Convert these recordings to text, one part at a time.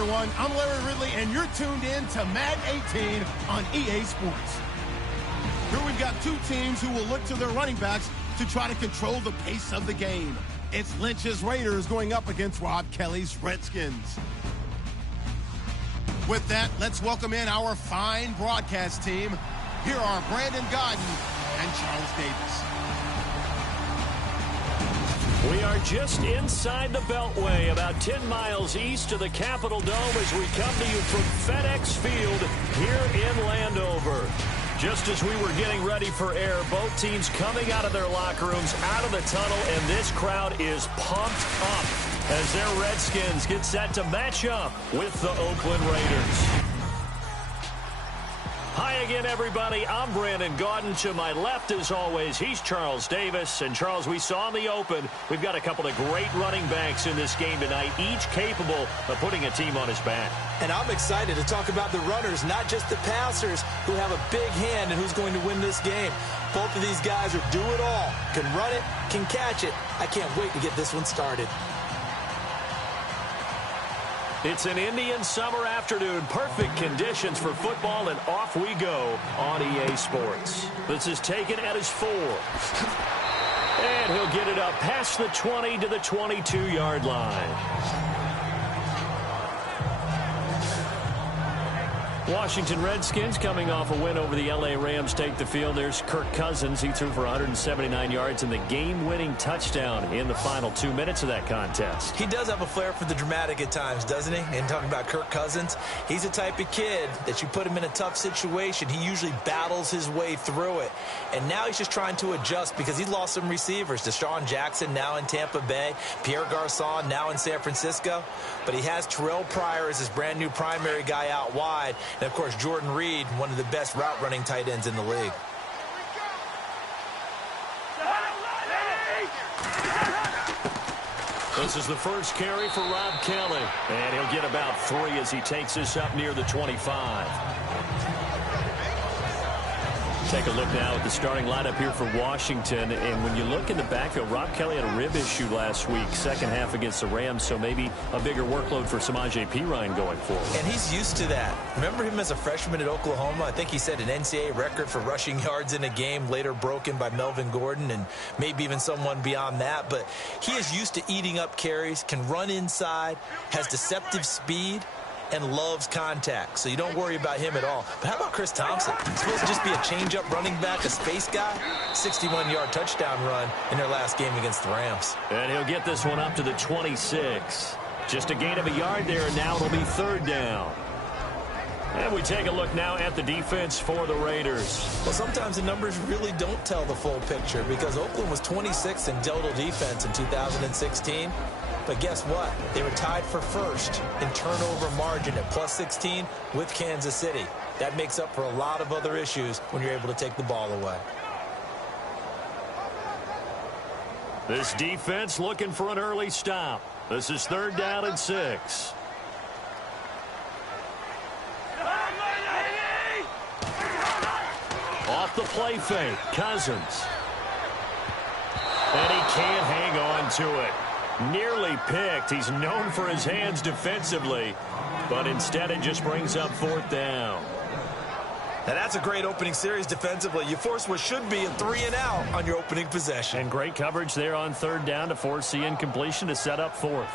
everyone. I'm Larry Ridley, and you're tuned in to Madden 18 on EA Sports. Here we've got two teams who will look to their running backs to try to control the pace of the game. It's Lynch's Raiders going up against Rob Kelly's Redskins. With that, let's welcome in our fine broadcast team. Here are Brandon Godden and Charles Davis. We are just inside the Beltway, about 10 miles east of the Capitol Dome as we come to you from FedEx Field here in Landover. Just as we were getting ready for air, both teams coming out of their locker rooms, out of the tunnel, and this crowd is pumped up as their Redskins get set to match up with the Oakland Raiders. Hi again, everybody. I'm Brandon Gaudin. To my left, as always, he's Charles Davis. And, Charles, we saw in the open, we've got a couple of great running backs in this game tonight, each capable of putting a team on his back. And I'm excited to talk about the runners, not just the passers, who have a big hand in who's going to win this game. Both of these guys are do it all. Can run it, can catch it. I can't wait to get this one started. It's an Indian summer afternoon. Perfect conditions for football, and off we go on EA Sports. This is taken at his 4. And he'll get it up past the 20 to the 22-yard line. Washington Redskins coming off a win over the LA Rams take the field. There's Kirk Cousins. He threw for 179 yards and the game-winning touchdown in the final 2 minutes of that contest. He does have a flair for the dramatic at times, doesn't he? And talking about Kirk Cousins, he's the type of kid that you put him in a tough situation, he usually battles his way through it. And now he's just trying to adjust because he's lost some receivers. Deshaun Jackson now in Tampa Bay, Pierre Garçon now in San Francisco. But he has Terrell Pryor as his brand-new primary guy out wide. And, of course, Jordan Reed, one of the best route-running tight ends in the league. This is the first carry for Rob Kelly. And he'll get about 3 as he takes this up near the 25. Take a look now at the starting lineup here for Washington. And when you look in the backfield, Rob Kelly had a rib issue last week, second half against the Rams, so maybe a bigger workload for Samaje Perine going forward. And he's used to that. Remember him as a freshman at Oklahoma? I think he set an NCAA record for rushing yards in a game, later broken by Melvin Gordon and maybe even someone beyond that. But he is used to eating up carries, can run inside, has deceptive speed, and loves contact, so you don't worry about him at all. But how about Chris Thompson? He's supposed to just be a change-up running back, a space guy. 61-yard touchdown run in their last game against the Rams. And he'll get this one up to the 26. Just a gain of a yard there, and now it'll be 3rd down. And we take a look now at the defense for the Raiders. Well, sometimes the numbers really don't tell the full picture because Oakland was 26th in total defense in 2016. But guess what? They were tied for first in turnover margin at +16 with Kansas City. That makes up for a lot of other issues when you're able to take the ball away. This defense looking for an early stop. This is 3rd down and 6. Off the play fake, Cousins. And he can't hang on to it. Nearly picked. He's known for his hands defensively, but instead it just brings up 4th down. Now that's a great opening series defensively. You force what should be a 3-and-out on your opening possession. And great coverage there on 3rd down to force the incompletion to set up 4th.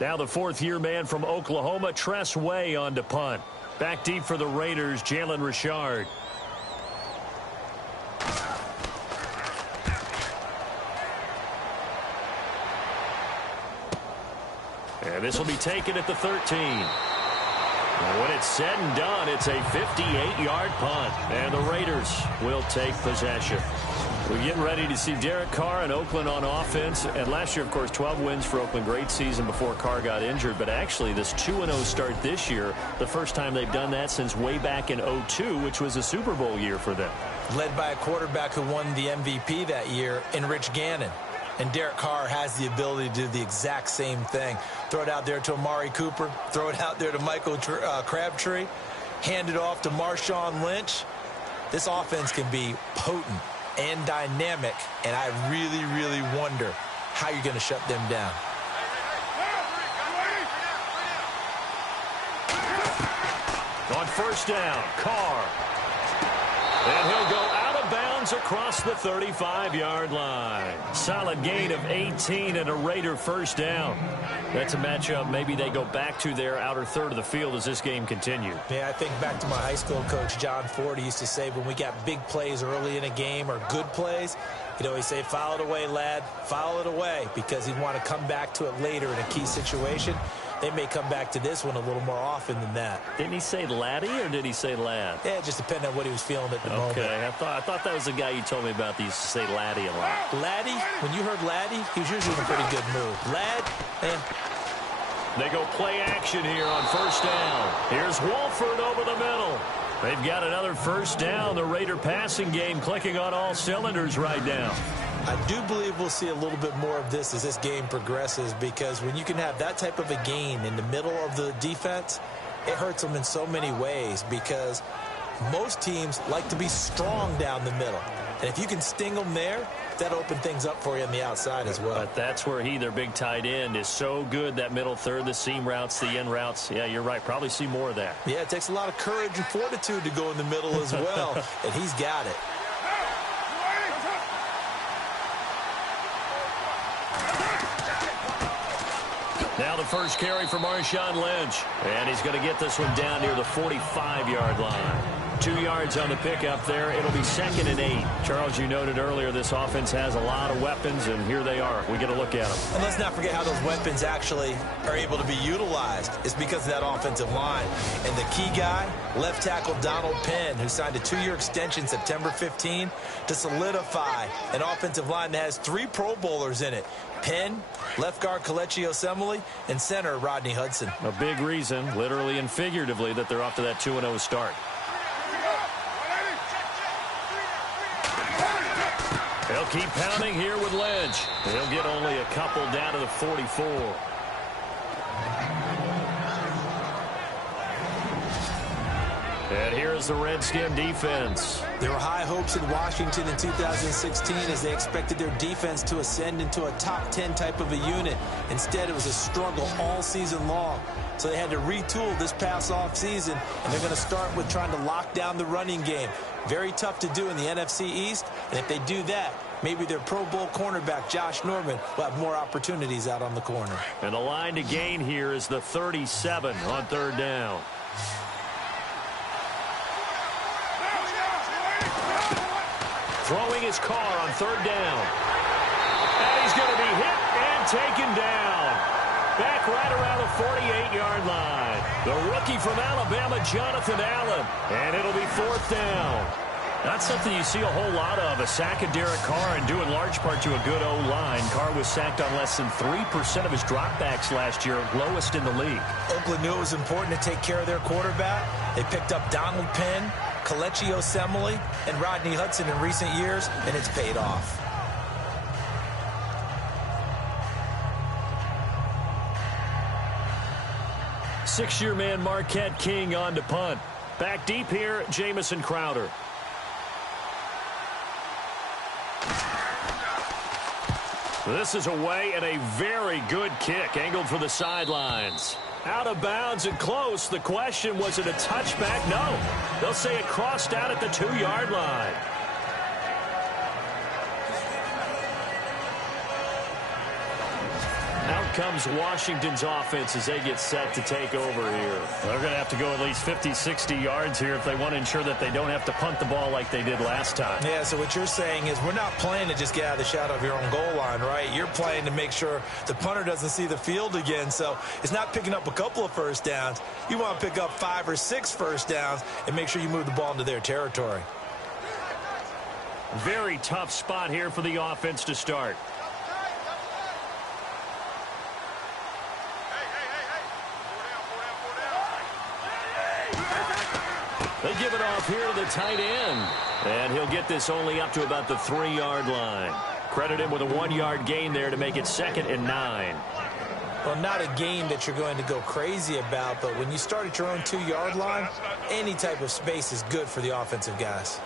Now the 4th-year man from Oklahoma, Tress Way, on to punt. Back deep for the Raiders, Jalen Richard. And this will be taken at the 13. And when it's said and done, it's a 58-yard punt. And the Raiders will take possession. We get ready to see Derek Carr and Oakland on offense. And last year, of course, 12 wins for Oakland. Great season before Carr got injured. But actually, this 2-0 start this year, the first time they've done that since way back in 2002, which was a Super Bowl year for them. Led by a quarterback who won the MVP that year in Rich Gannon. And Derek Carr has the ability to do the exact same thing. Throw it out there to Amari Cooper. Throw it out there to Michael Crabtree. hand it off to Marshawn Lynch. This offense can be potent and dynamic, and I really, really wonder how you're going to shut them down. On first down, Carr. And he'll go out of bounds across the 35-yard line. Solid gain of 18 and a Raider first down. That's a matchup maybe they go back to their outer third of the field as this game continues. Yeah, I think back to my high school coach, John Ford. He used to say when we got big plays early in a game or good plays, he'd always say, file it away, lad, file it away, because he'd want to come back to it later in a key situation. They may come back to this one a little more often than that. Didn't he say laddie or did he say lad? Yeah, it just depended on what he was feeling at the moment. Okay, I thought that was the guy you told me about that used to say laddie a lot. Laddie, when you heard laddie, he was usually in a pretty good mood. Lad, They go play action here on first down. Here's Wolford over the middle. They've got another first down. The Raider passing game clicking on all cylinders right now. I do believe we'll see a little bit more of this as this game progresses, because when you can have that type of a gain in the middle of the defense, it hurts them in so many ways, because most teams like to be strong down the middle. And if you can sting them there, that'll open things up for you on the outside as well. But that's where their big tight end, is so good, that middle third, the seam routes, the end routes. Yeah, you're right. Probably see more of that. Yeah, it takes a lot of courage and fortitude to go in the middle as well, and he's got it. Now the first carry for Marshawn Lynch. And he's going to get this one down near the 45-yard line. 2 yards on the pickup there. It'll be 2nd and 8. Charles, you noted earlier this offense has a lot of weapons, and here they are. We get a look at them. And let's not forget how those weapons actually are able to be utilized. It's because of that offensive line. And the key guy, left tackle Donald Penn, who signed a 2-year extension September 15 to solidify an offensive line that has 3 Pro Bowlers in it. Penn, left guard Kelechi Osemele, and center Rodney Hudson. A big reason, literally and figuratively, that they're off to that 2-0 start. They'll keep pounding here with Lynch. He'll get only a couple down to the 44. And here's the Redskin defense. There were high hopes in Washington in 2016 as they expected their defense to ascend into a top 10 type of a unit. Instead, it was a struggle all season long. So they had to retool this past off season, and they're going to start with trying to lock down the running game. Very tough to do in the NFC East, and if they do that, maybe their Pro Bowl cornerback, Josh Norman, will have more opportunities out on the corner. And the line to gain here is the 37 on third down. Throwing his car on third down. And he's going to be hit and taken down. Back right around the 48-yard line. The rookie from Alabama, Jonathan Allen. And it'll be 4th down. That's something you see a whole lot of, a sack of Derek Carr, and due in large part to a good O-line. Carr was sacked on less than 3% of his dropbacks last year, lowest in the league. Oakland knew it was important to take care of their quarterback. They picked up Donald Penn, Kelechi Osemele, and Rodney Hudson in recent years, and it's paid off. Six-year man Marquette King on to punt. Back deep here, Jamison Crowder. This is away, and a very good kick, angled for the sidelines. Out of bounds and close. The question, was it a touchback? No. They'll say it crossed out at the 2-yard line. Out comes Washington's offense as they get set to take over here. They're going to have to go at least 50, 60 yards here if they want to ensure that they don't have to punt the ball like they did last time. Yeah, so what you're saying is we're not playing to just get out of the shadow of your own goal line, right? You're playing to make sure the punter doesn't see the field again. So it's not picking up a couple of first downs. You want to pick up 5 or 6 first downs and make sure you move the ball into their territory. Very tough spot here for the offense to start. They give it off here to the tight end. And he'll get this only up to about the 3-yard line. Credit him with a 1-yard gain there to make it 2nd and 9. Well, not a game that you're going to go crazy about, but when you start at your own 2-yard line, any type of space is good for the offensive guys.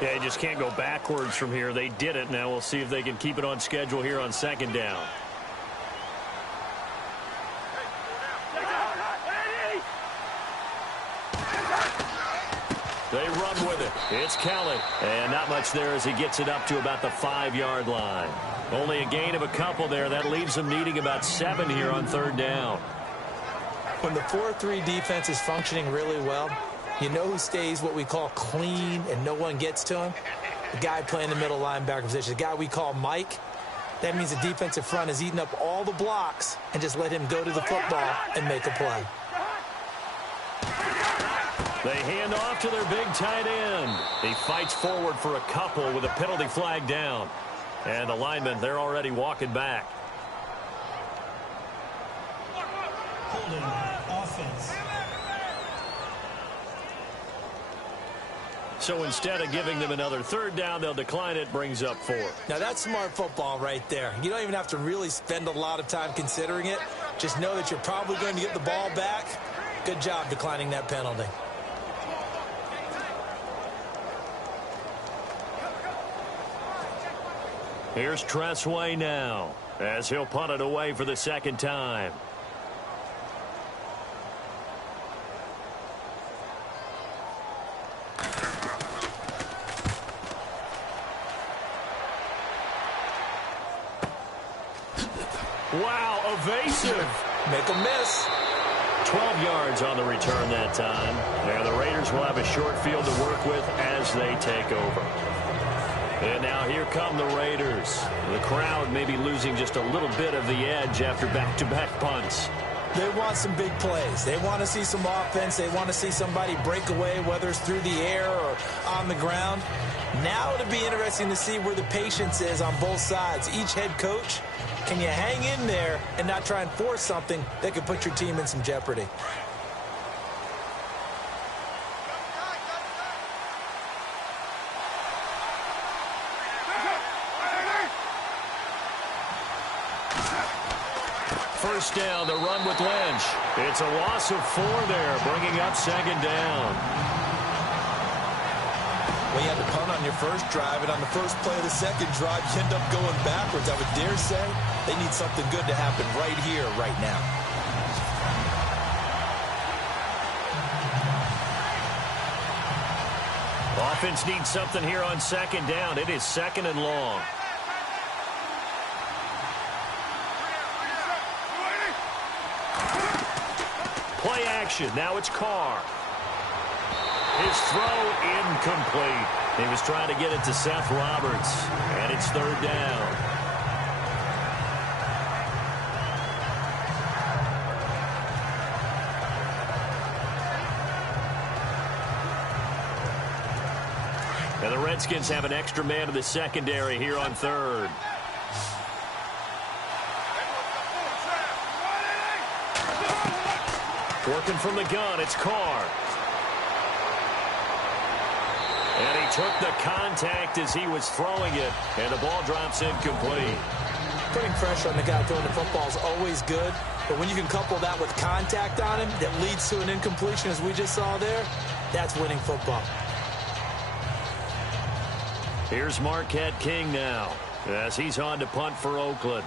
Yeah, you just can't go backwards from here. They did it. Now we'll see if they can keep it on schedule here on 2nd down. They run with it. It's Kelly. And not much there as he gets it up to about the 5-yard line. Only a gain of a couple there. That leaves them needing about 7 here on 3rd down. When the 4-3 defense is functioning really well, you know who stays what we call clean and no one gets to him? The guy playing the middle linebacker position, the guy we call Mike. That means the defensive front is eating up all the blocks and just let him go to the football and make a play. They hand off to their big tight end. He fights forward for a couple with a penalty flag down. And the linemen, they're already walking back. Holding offense. So instead of giving them another 3rd down, they'll decline it, brings up 4. Now that's smart football right there. You don't even have to really spend a lot of time considering it. Just know that you're probably going to get the ball back. Good job declining that penalty. Here's Tressway now as he'll punt it away for the 2nd time. Wow, evasive. Make a miss. 12 yards on the return that time. And the Raiders will have a short field to work with as they take over. And now here come the Raiders. The crowd may be losing just a little bit of the edge after back-to-back punts. They want some big plays. They want to see some offense. They want to see somebody break away, whether it's through the air or on the ground. Now it'll be interesting to see where the patience is on both sides. Each head coach, can you hang in there and not try and force something that could put your team in some jeopardy? First down, the run with Lynch. It's a loss of 4 there, bringing up 2nd down. Well, you had to punt on your first drive, and on the first play of the second drive, you end up going backwards. I would dare say they need something good to happen right here, right now. Offense needs something here on 2nd down. It is 2nd and long. Play action. Now it's Carr. His throw incomplete. He was trying to get it to Seth Roberts. And it's 3rd down. And the Redskins have an extra man in the secondary here on 3rd. Working from the gun, it's Carr. And he took the contact as he was throwing it, and the ball drops incomplete. Putting pressure on the guy throwing the football is always good, but when you can couple that with contact on him that leads to an incompletion, as we just saw there, that's winning football. Here's Marquette King now, as he's on to punt for Oakland.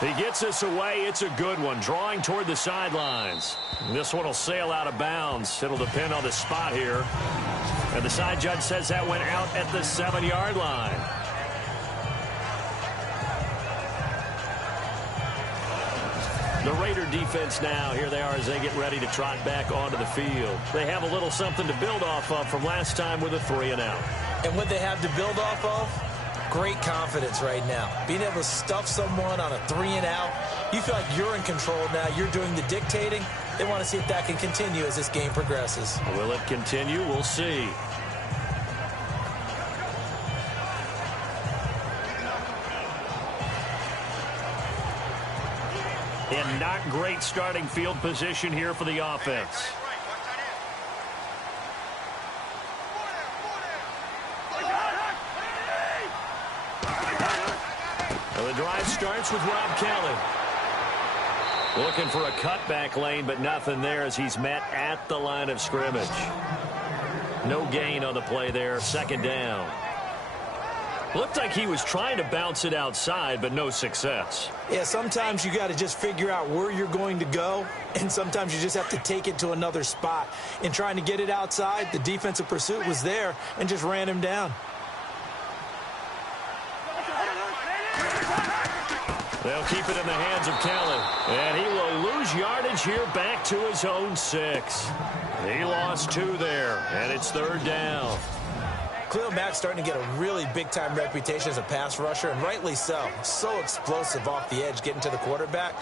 He gets this away. It's a good one. Drawing toward the sidelines. This one will sail out of bounds. It'll depend on the spot here. And the side judge says that went out at the 7-yard line. The Raider defense now, here they are as they get ready to trot back onto the field. They have a little something to build off of from last time with a 3-and-out. And what they have to build off of? Great confidence right now. Being able to stuff someone on a 3-and-out. You feel like you're in control now. You're doing the dictating. They want to see if that can continue as this game progresses. Will it continue? We'll see. And not great starting field position here for the offense. Well, the drive starts with Rob Kelly. Looking for a cutback lane, but nothing there as he's met at the line of scrimmage. No gain on the play there. Second down. Looked like he was trying to bounce it outside, but no success. Yeah, sometimes you got to just figure out where you're going to go, and sometimes you just have to take it to another spot. In trying to get it outside, the defensive pursuit was there and just ran him down. They'll keep it in the hands of Kelly. And he will lose yardage here back to his own 6. He lost 2 there, and it's third down. Khalil Mack's starting to get a really big-time reputation as a pass rusher, and rightly so. So explosive off the edge getting to the quarterback.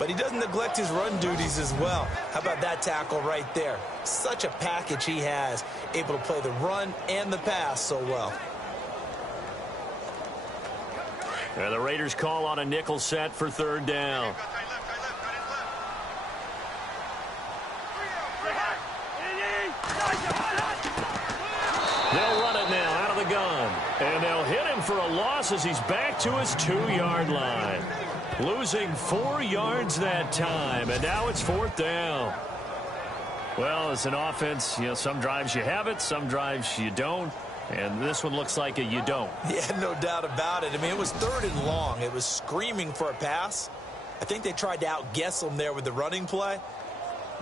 But he doesn't neglect his run duties as well. How about that tackle right there? Such a package he has, able to play the run and the pass so well. And the Raiders call on a nickel set for third down. They'll run it now out of the gun. And they'll hit him for a loss as he's back to his 2-yard line. Losing 4 yards that time. And now it's fourth down. Well, as an offense, you know, some drives you have it, some drives you don't. And this one looks like a you don't. Yeah, no doubt about it. I mean, it was third and long. It was screaming for a pass. I think they tried to outguess him there with the running play.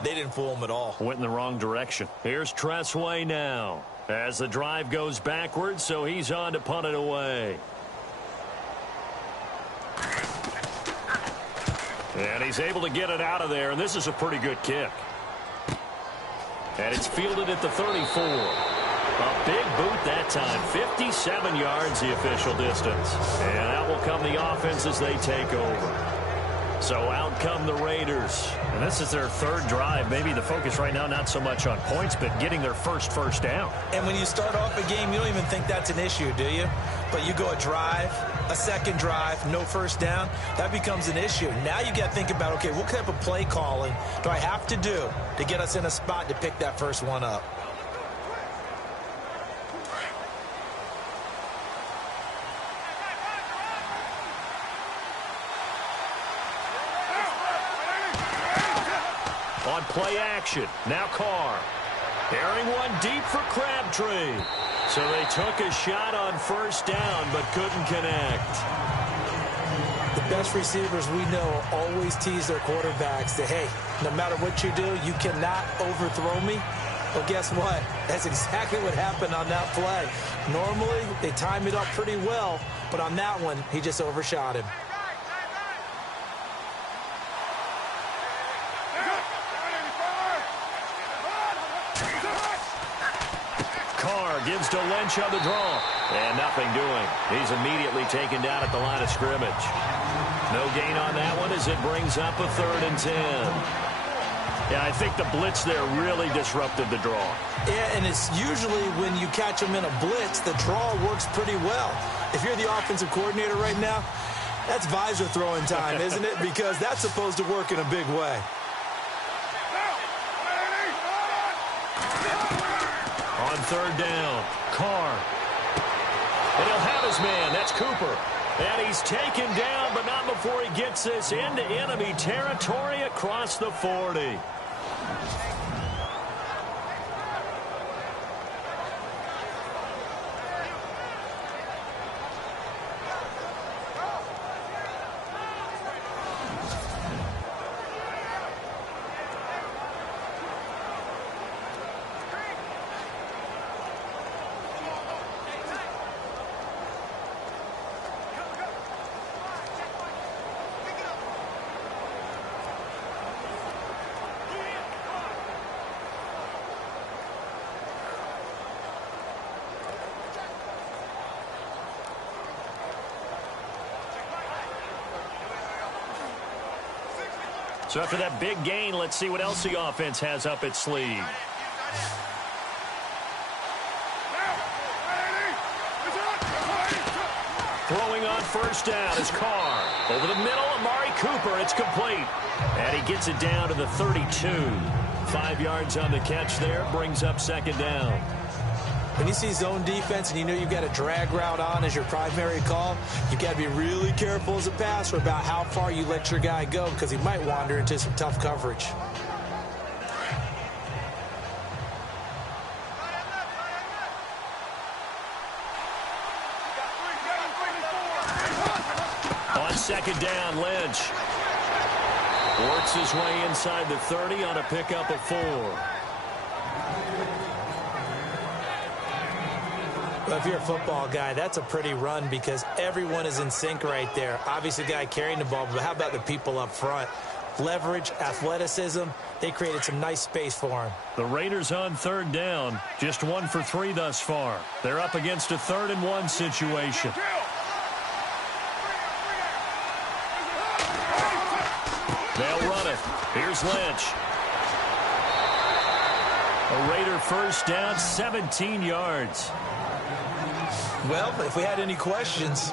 They didn't fool him at all. Went in the wrong direction. Here's Tressway now as the drive goes backwards, so he's on to punt it away. And he's able to get it out of there, and this is a pretty good kick. And it's fielded at the 34. A big boot that time. 57 yards the official distance. And that will come the offense as they take over. So out come the Raiders. And this is their third drive. Maybe the focus right now not so much on points, but getting their first down. And when you start off a game, you don't even think that's an issue, do you? But you go a drive, a second drive, no first down, that becomes an issue. Now you got to think about, okay, what type of play calling do I have to do to get us in a spot to pick that first one up? On play action, now Carr. Airing one deep for Crabtree. So they took a shot on first down, but couldn't connect. The best receivers we know always tease their quarterbacks that, hey, no matter what you do, you cannot overthrow me. Well, guess what? That's exactly what happened on that play. Normally, they time it up pretty well, but on that one, he just overshot him. Gives to Lynch on the draw. And nothing doing. He's immediately taken down at the line of scrimmage. No gain on that one as it brings up a 3rd and 10. Yeah, I think the blitz there really disrupted the draw. Yeah, and it's usually when you catch them in a blitz, the draw works pretty well. If you're the offensive coordinator right now, that's visor throwing time, isn't it? Because that's supposed to work in a big way. On third down, Carr. And he'll have his man. That's Cooper. And he's taken down, but not before he gets this into enemy territory across the 40. So after that big gain, let's see what else the offense has up its sleeve. Throwing on first down is Carr. Over the middle, Amari Cooper. It's complete. And he gets it down to the 32. 5 yards on the catch there. Brings up second down. When you see zone defense and you know you've got a drag route on as your primary call, you've got to be really careful as a passer about how far you let your guy go because he might wander into some tough coverage. On second down, Lynch works his way inside the 30 on a pickup of 4. Well, if you're a football guy, that's a pretty run because everyone is in sync right there. Obviously, the guy carrying the ball, but how about the people up front? Leverage, athleticism, they created some nice space for him. The Raiders on third down, just 1 for 3 thus far. They're up against a 3rd and 1 situation. They'll run it. Here's Lynch. A Raider first down, 17 yards. Well, if we had any questions,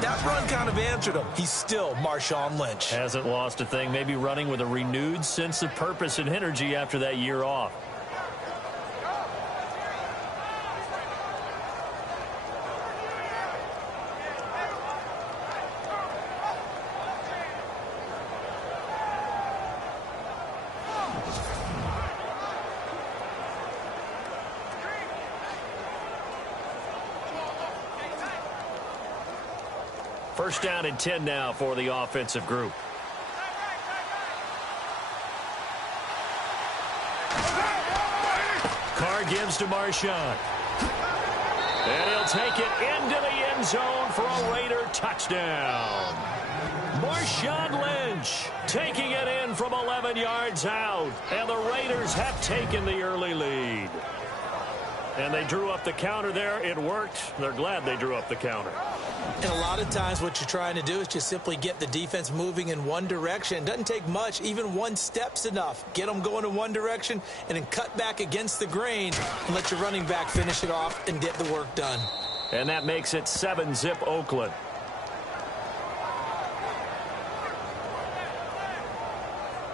that run kind of answered him. He's still Marshawn Lynch. Hasn't lost a thing, maybe running with a renewed sense of purpose and energy after that year off. First down and 10 now for the offensive group. Carr gives to Marshawn. And he'll take it into the end zone for a Raider touchdown. Marshawn Lynch taking it in from 11 yards out. And the Raiders have taken the early lead. And they drew up the counter there. It worked. They're glad they drew up the counter. And a lot of times what you're trying to do is just simply get the defense moving in one direction. It doesn't take much. Even one step's enough. Get them going in one direction and then cut back against the grain and let your running back finish it off and get the work done. And that makes it 7-zip Oakland.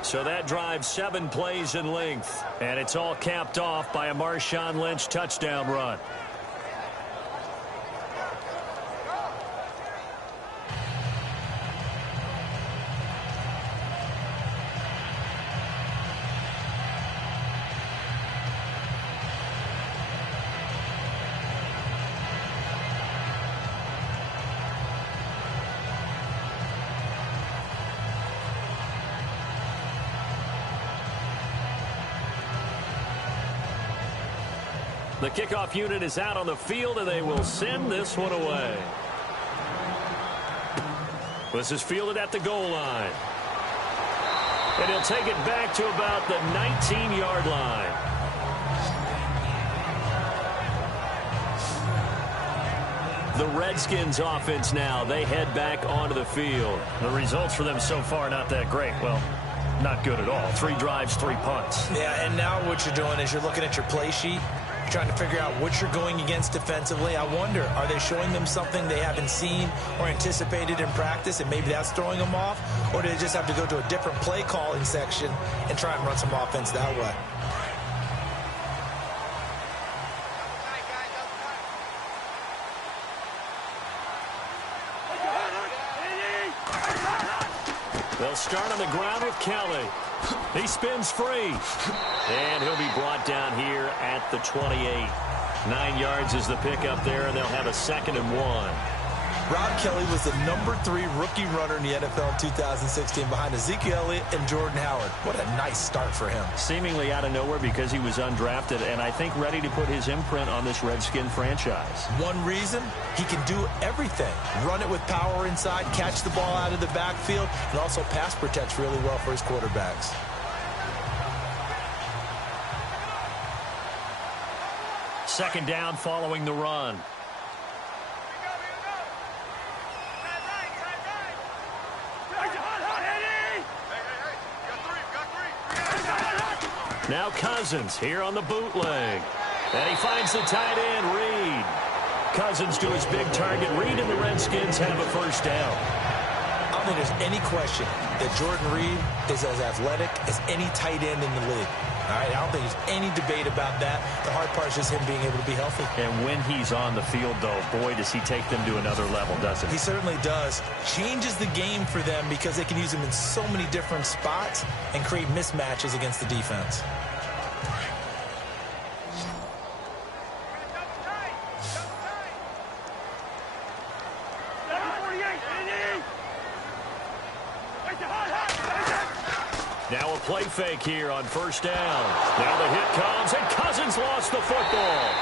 So that drives 7 plays in length. And it's all capped off by a Marshawn Lynch touchdown run. The kickoff unit is out on the field, and they will send this one away. This is fielded at the goal line. And he'll take it back to about the 19-yard line. The Redskins offense now, they head back onto the field. The results for them so far, not that great. Well, not good at all. 3 drives, 3 punts. Yeah, and now what you're doing is you're looking at your play sheet, trying to figure out what you're going against defensively. I wonder, are they showing them something they haven't seen or anticipated in practice, and maybe that's throwing them off? Or do they just have to go to a different play calling section and try and run some offense that way? They'll start on the ground with Kelly. He spins free. And he'll be brought down here at the 28. 9 yards is the pickup there, and they'll have a 2nd and 1. Rob Kelly was the #3 rookie runner in the NFL in 2016 behind Ezekiel Elliott and Jordan Howard. What a nice start for him. Seemingly out of nowhere because he was undrafted, and I think ready to put his imprint on this Redskin franchise. One reason, he can do everything. Run it with power inside, catch the ball out of the backfield, and also pass protects really well for his quarterbacks. Second down following the run. Now Cousins here on the bootleg. And he finds the tight end, Reed. Cousins to his big target. Reed and the Redskins have a first down. I don't think there's any question that Jordan Reed is as athletic as any tight end in the league. All right, I don't think there's any debate about that. The hard part is just him being able to be healthy. And when he's on the field, though, boy, does he take them to another level, doesn't he? He certainly does. Changes the game for them because they can use him in so many different spots and create mismatches against the defense. Now a play fake here on first down. Now the hit comes, and Cousins lost the football.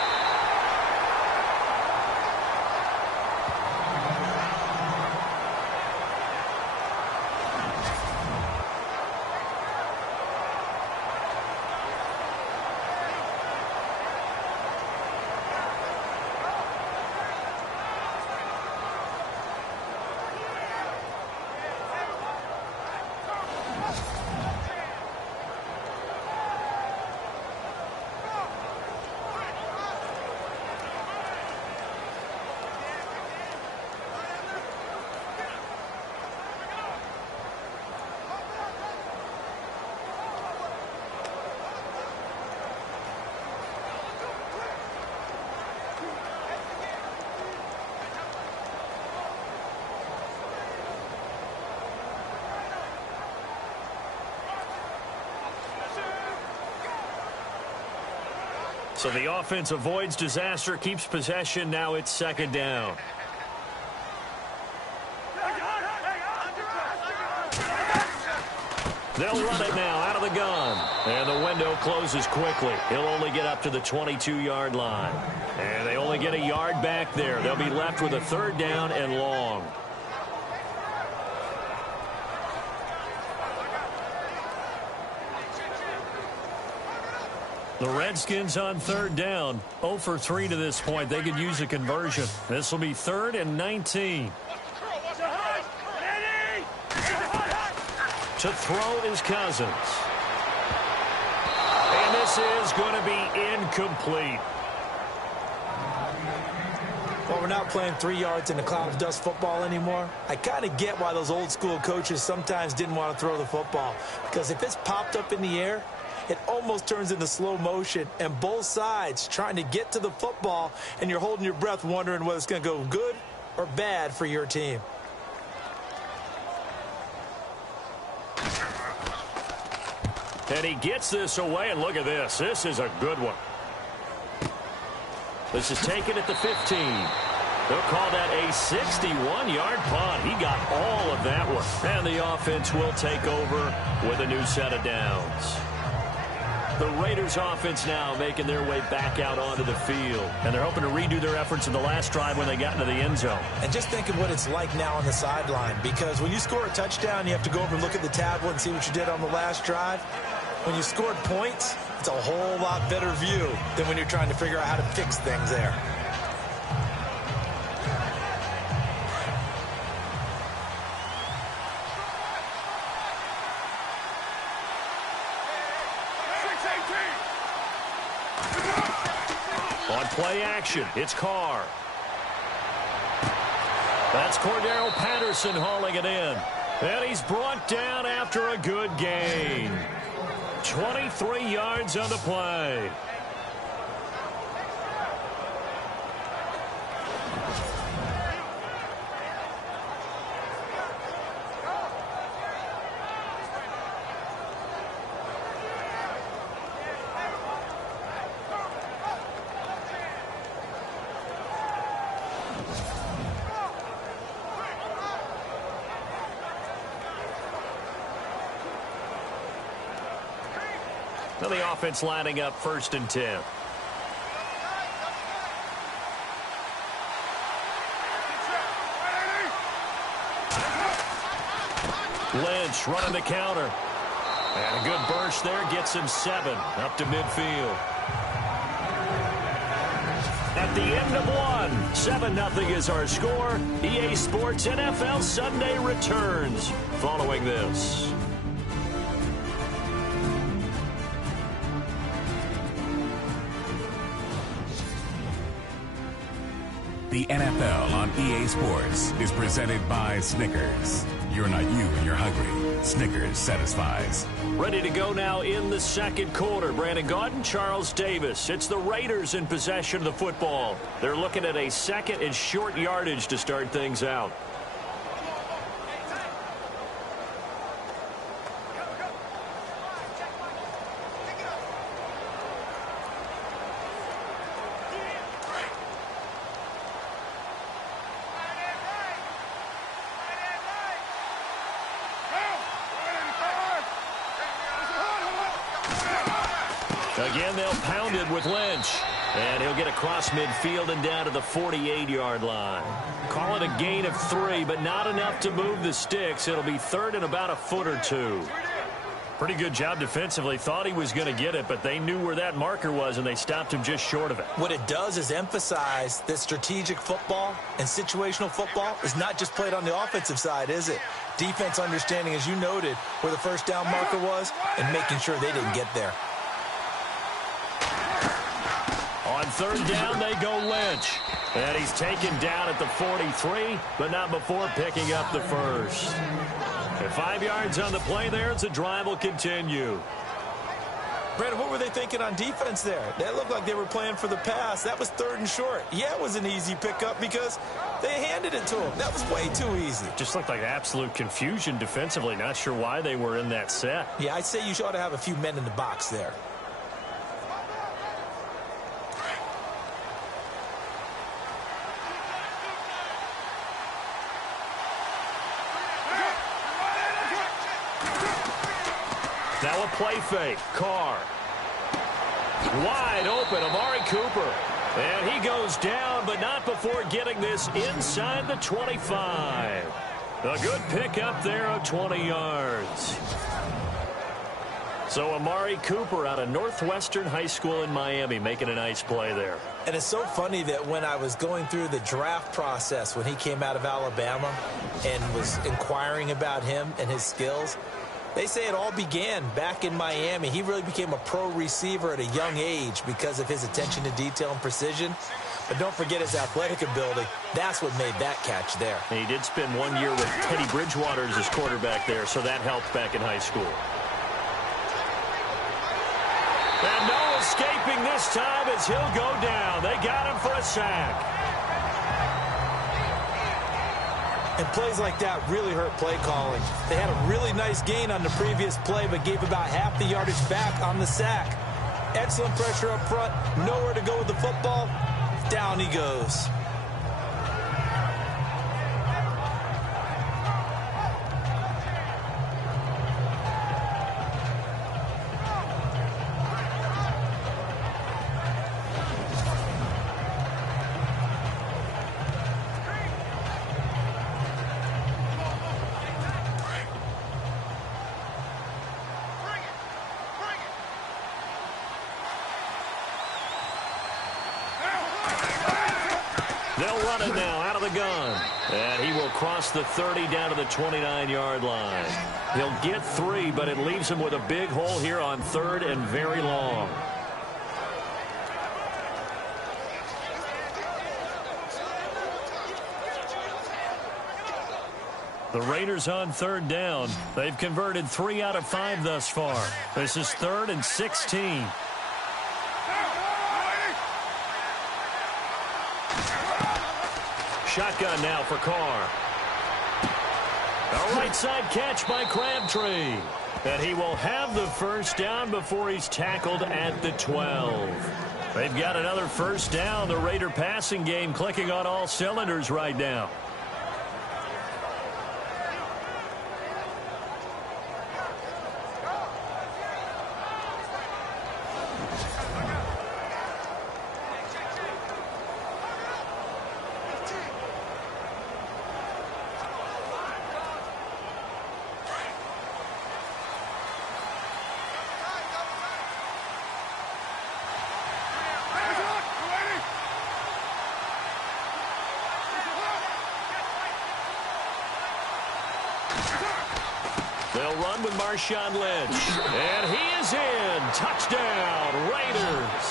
So the offense avoids disaster, keeps possession. Now it's second down. They'll run it now out of the gun. And the window closes quickly. He'll only get up to the 22-yard line. And they only get a yard back there. They'll be left with a third down and long. The Redskins on third down, 0 for 3 to this point. They could use a conversion. This will be 3rd and 19. To throw is Cousins. And this is going to be incomplete. Well, we're not playing 3 yards in a cloud of dust football anymore. I kind of get why those old school coaches sometimes didn't want to throw the football. Because if it's popped up in the air, it almost turns into slow motion, and both sides trying to get to the football, and you're holding your breath wondering whether it's going to go good or bad for your team. And he gets this away, and look at this. This is a good one. This is taken at the 15. They'll call that a 61-yard punt. He got all of that one. And the offense will take over with a new set of downs. The Raiders offense now making their way back out onto the field. And they're hoping to redo their efforts in the last drive when they got into the end zone. And just think of what it's like now on the sideline. Because when you score a touchdown, you have to go over and look at the tablet and see what you did on the last drive. When you scored points, it's a whole lot better view than when you're trying to figure out how to fix things there. On play action, it's Carr. That's Cordero Patterson hauling it in. And he's brought down after a good gain. 23 yards on the play. Now the offense lining up 1st and 10. Lynch running the counter. And a good burst there gets him 7 up to midfield. At the end of 1, 7-0 is our score. EA Sports NFL Sunday returns following this. The NFL on EA Sports is presented by Snickers, you're not you and you're hungry, Snickers satisfies. Ready to go now in the second quarter. Brandon Gaudin, Charles Davis. It's the Raiders in possession of the football. They're looking at a second and short yardage to start things out. Again, they'll pound it with Lynch. And he'll get across midfield and down to the 48-yard line. Call it a gain of 3, but not enough to move the sticks. It'll be third and about a foot or two. Pretty good job defensively. Thought he was going to get it, but they knew where that marker was, and they stopped him just short of it. What it does is emphasize that strategic football and situational football is not just played on the offensive side, is it? Defense understanding, as you noted, where the first down marker was and making sure they didn't get there. On third down, they go Lynch. And he's taken down at the 43, but not before picking up the first. And 5 yards on the play there as the drive will continue. Brandon, what were they thinking on defense there? That looked like they were playing for the pass. That was third and short. Yeah, it was an easy pickup because they handed it to him. That was way too easy. Just looked like absolute confusion defensively. Not sure why they were in that set. Yeah, I'd say you ought to have a few men in the box there. Now a play fake. Carr. Wide open, Amari Cooper. And he goes down, but not before getting this inside the 25. A good pickup there of 20 yards. So Amari Cooper out of Northwestern High School in Miami making a nice play there. And it's so funny that when I was going through the draft process when he came out of Alabama and was inquiring about him and his skills, they say it all began back in Miami. He really became a pro receiver at a young age because of his attention to detail and precision. But don't forget his athletic ability. That's what made that catch there. And he did spend 1 year with Teddy Bridgewater as his quarterback there, so that helped back in high school. And no escaping this time as he'll go down. They got him for a sack. And plays like that really hurt play calling. They had a really nice gain on the previous play, but gave about half the yardage back on the sack. Excellent pressure up front. Nowhere to go with the football. Down he goes. They'll run it now out of the gun. And he will cross the 30 down to the 29-yard line. He'll get 3, but it leaves him with a big hole here on third and very long. The Raiders on third down. They've converted 3 out of 5 thus far. This is 3rd and 16. Shotgun now for Carr. A right side catch by Crabtree. And he will have the first down before he's tackled at the 12. They've got another first down. The Raider passing game clicking on all cylinders right now. They'll run with Marshawn Lynch. And he is in. Touchdown, Raiders.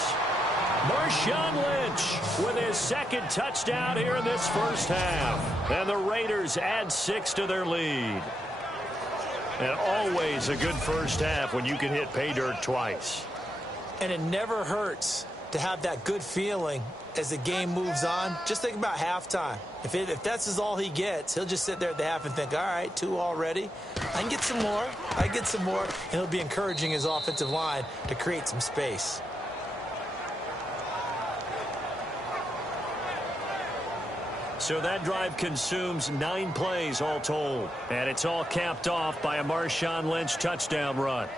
Marshawn Lynch with his second touchdown here in this first half. And the Raiders add 6 to their lead. And always a good first half when you can hit pay dirt twice. And it never hurts to have that good feeling as the game moves on. Just think about halftime. If that's all he gets, he'll just sit there at the half and think, all right, 2 already. I can get some more. I can get some more. And he'll be encouraging his offensive line to create some space. So that drive consumes 9 plays all told. And it's all capped off by a Marshawn Lynch touchdown run.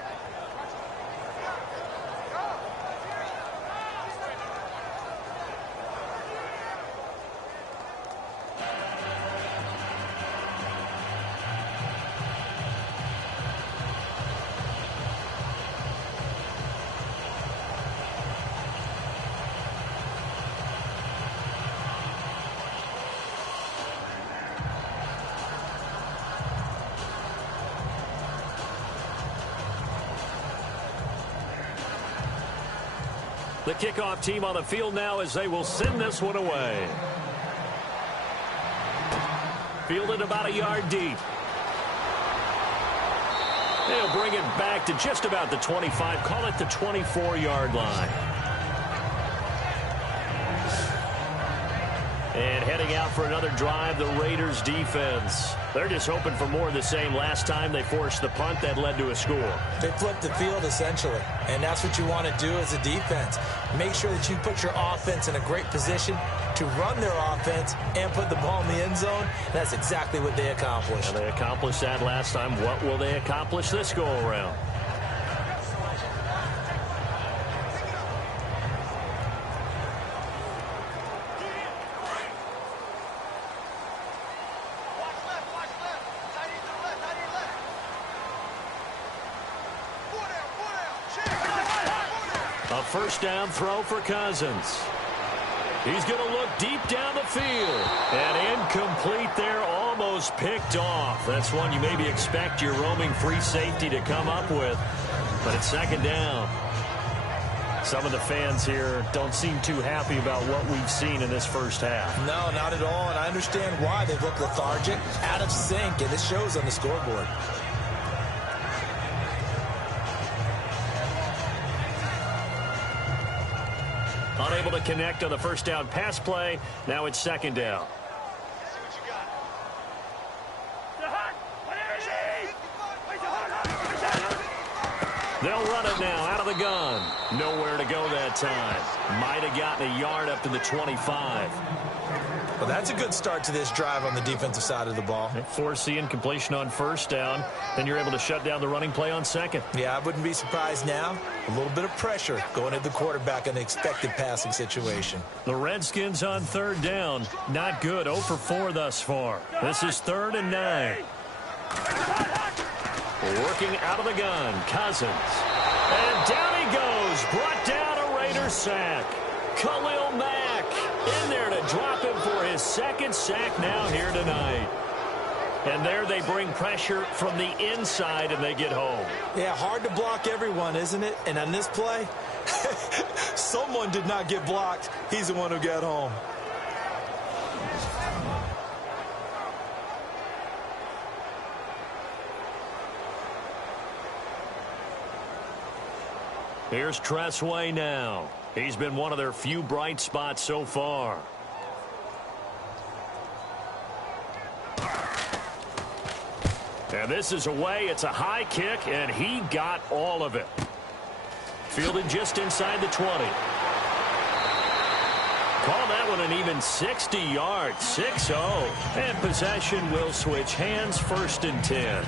The kickoff team on the field now as they will send this one away. Fielded about a yard deep. They'll bring it back to just about the 25. Call it the 24-yard line. And heading out for another drive, the Raiders defense. They're just hoping for more of the same. Last time they forced the punt that led to a score. They flipped the field, essentially. And that's what you want to do as a defense. Make sure that you put your offense in a great position to run their offense and put the ball in the end zone. And that's exactly what they accomplished. Well, they accomplished that last time. What will they accomplish this go-around? A first down throw for Cousins. He's going to look deep down the field. And incomplete there, almost picked off. That's one you maybe expect your roaming free safety to come up with. But it's second down. Some of the fans here don't seem too happy about what we've seen in this first half. No, not at all. And I understand why. They've looked lethargic, out of sync, and it shows on the scoreboard. Unable to connect on the first down pass play. Now it's second down. They'll run it now out of the gun. Nowhere to go that time. Might have gotten a yard up to the 25. Well, that's a good start to this drive on the defensive side of the ball. Force incompletion on first down. Then you're able to shut down the running play on second. Yeah, I wouldn't be surprised now. A little bit of pressure going at the quarterback in an expected passing situation. The Redskins on third down. Not good. 0 for 4 thus far. This is 3rd and 9. Working out of the gun. Cousins. And down he goes. Brought down a Raiders sack. Khalil Mack in there to drop him for his second sack now here tonight. And there they bring pressure from the inside and they get home. Yeah, hard to block everyone, isn't it? And on this play, someone did not get blocked. He's the one who got home. Here's Tressway now. He's been one of their few bright spots so far. And this is away. It's a high kick, and he got all of it. Fielded just inside the 20. Call that one an even 60 yards, 6-0. And possession will switch hands, 1st and 10.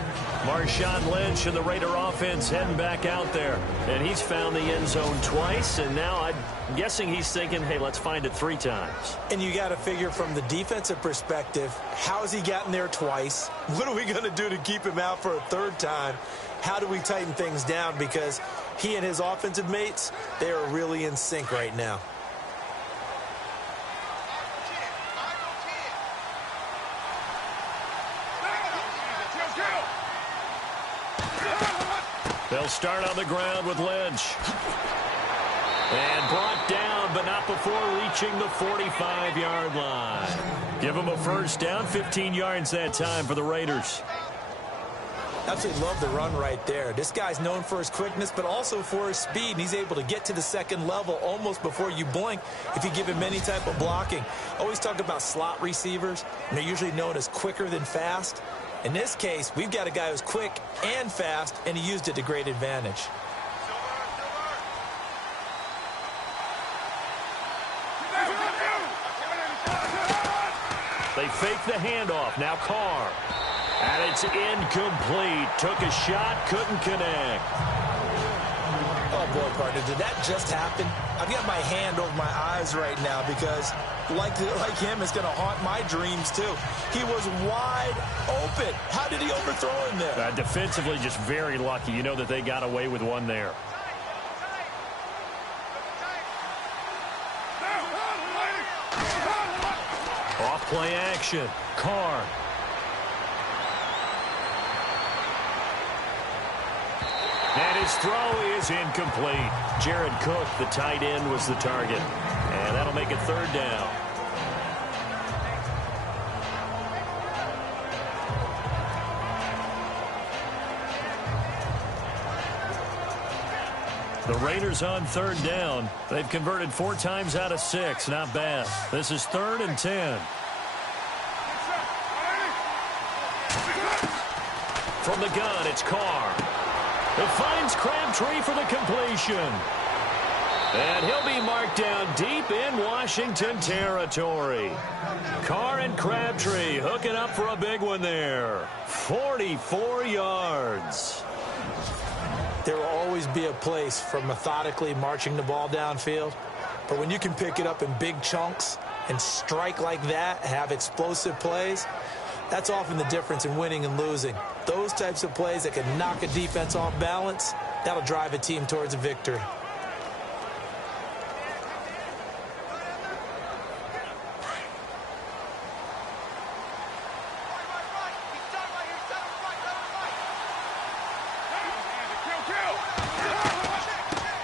Marshawn Lynch and the Raider offense heading back out there. And he's found the end zone twice, and now I'm guessing he's thinking, hey, let's find it 3 times. And you got to figure from the defensive perspective, how's he gotten there twice? What are we going to do to keep him out for a 3rd time? How do we tighten things down? Because he and his offensive mates, they are really in sync right now. They'll start on the ground with Lynch. And brought down but not before reaching the 45-yard line. Give him a first down, 15 yards that time for the Raiders. Absolutely love the run right there. This guy's known for his quickness, but also for his speed. And he's able to get to the second level almost before you blink if you give him any type of blocking. Always talk about slot receivers, and they're usually known as quicker than fast. In this case, we've got a guy who's quick and fast, and he used it to great advantage. They fake the handoff. Now Carr. And it's incomplete. Took a shot, couldn't connect. Oh, boy, partner, did that just happen? I've got my hand over my eyes right now because, like him, it's going to haunt my dreams, too. He was wide open. How did he overthrow him there? Defensively, just very lucky. You know that they got away with one there. Off play action. Carr. And his throw is incomplete. Jared Cook, the tight end, was the target. And that'll make it third down. The Raiders on third down. They've converted 4 times out of 6. Not bad. This is 3rd and 10. From the gun, it's Carr. It finds Crabtree for the completion. And he'll be marked down deep in Washington territory. Carr and Crabtree hooking up for a big one there. 44 yards. There will always be a place for methodically marching the ball downfield. But when you can pick it up in big chunks and strike like that, have explosive plays, that's often the difference in winning and losing. Those types of plays that can knock a defense off balance, that'll drive a team towards a victory.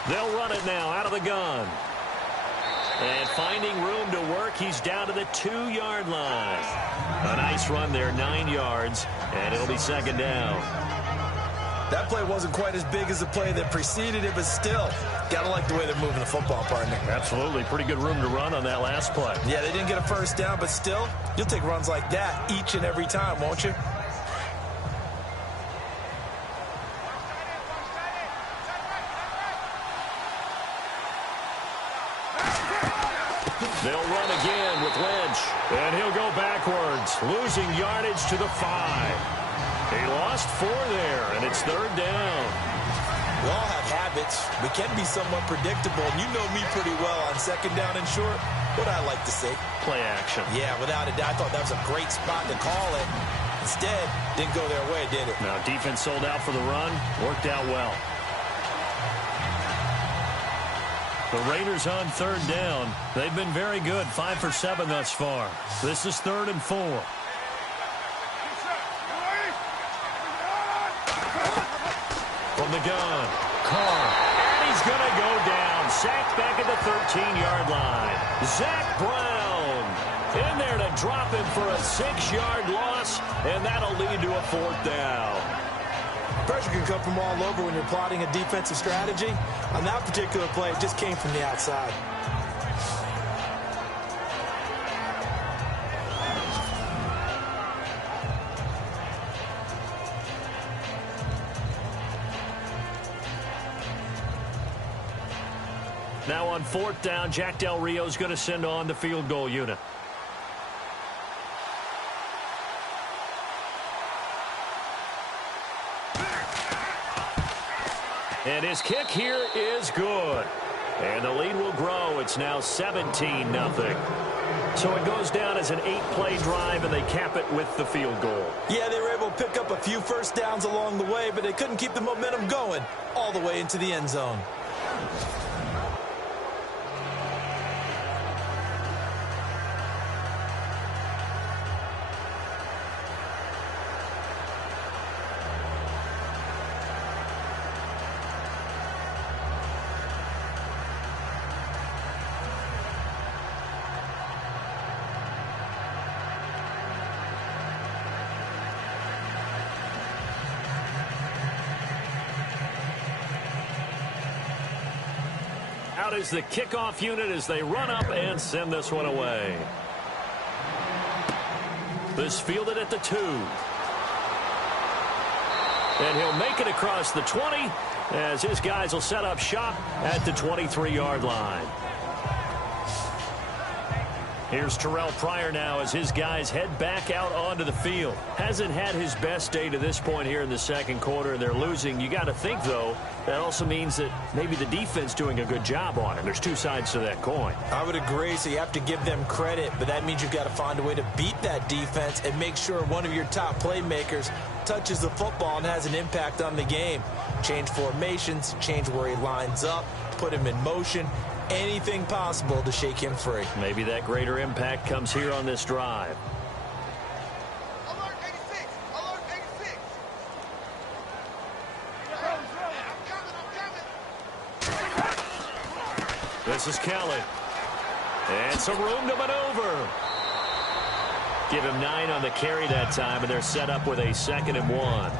They'll run it now out of the gun. And finding room to work, he's down to the 2-yard line. A nice run there, 9 yards, and it'll be second down. That play wasn't quite as big as the play that preceded it, but still, got to like the way they're moving the football, partner. Absolutely. Pretty good room to run on that last play. Yeah, they didn't get a first down, but still, you'll take runs like that each and every time, won't you? They'll run again with Lynch. And he'll go backwards, losing yardage to the 5. He lost 4 there, and it's third down. We all have habits. We can be somewhat predictable, and you know me pretty well on second down and short. What I like to say? Play action. Yeah, without a doubt. I thought that was a great spot to call it. Instead, didn't go their way, did it? Now, defense sold out for the run. Worked out well. The Raiders on third down. They've been very good, 5 for 7 thus far. This is 3rd and 4. From the gun, Carr, and he's going to go down. Sacked back at the 13-yard line. Zach Brown in there to drop him for a 6-yard loss, and that'll lead to a 4th down. Pressure can come from all over when you're plotting a defensive strategy. On that particular play, it just came from the outside. Now on 4th down, Jack Del Rio's going to send on the field goal unit. And his kick here is good. And the lead will grow. It's now 17-0. So it goes down as an 8-play drive, and they cap it with the field goal. Yeah, they were able to pick up a few first downs along the way, but they couldn't keep the momentum going all the way into the end zone. Out is the kickoff unit as they run up and send this one away. This fielded at the 2. And he'll make it across the 20 as his guys will set up shop at the 23-yard line. Here's Terrell Pryor now as his guys head back out onto the field. Hasn't had his best day to this point here in the second quarter, and they're losing. You got to think, though, that also means that maybe the defense doing a good job on it. There's two sides to that coin. I would agree, so you have to give them credit, but that means you've got to find a way to beat that defense and make sure one of your top playmakers touches the football and has an impact on the game. Change formations, change where he lines up, put him in motion. Anything possible to shake him free. Maybe that greater impact comes here on this drive. Alert 86! Alert 86! I'm coming! This is Kelly. And some room to maneuver. Give him 9 on the carry that time, and they're set up with a 2nd and 1.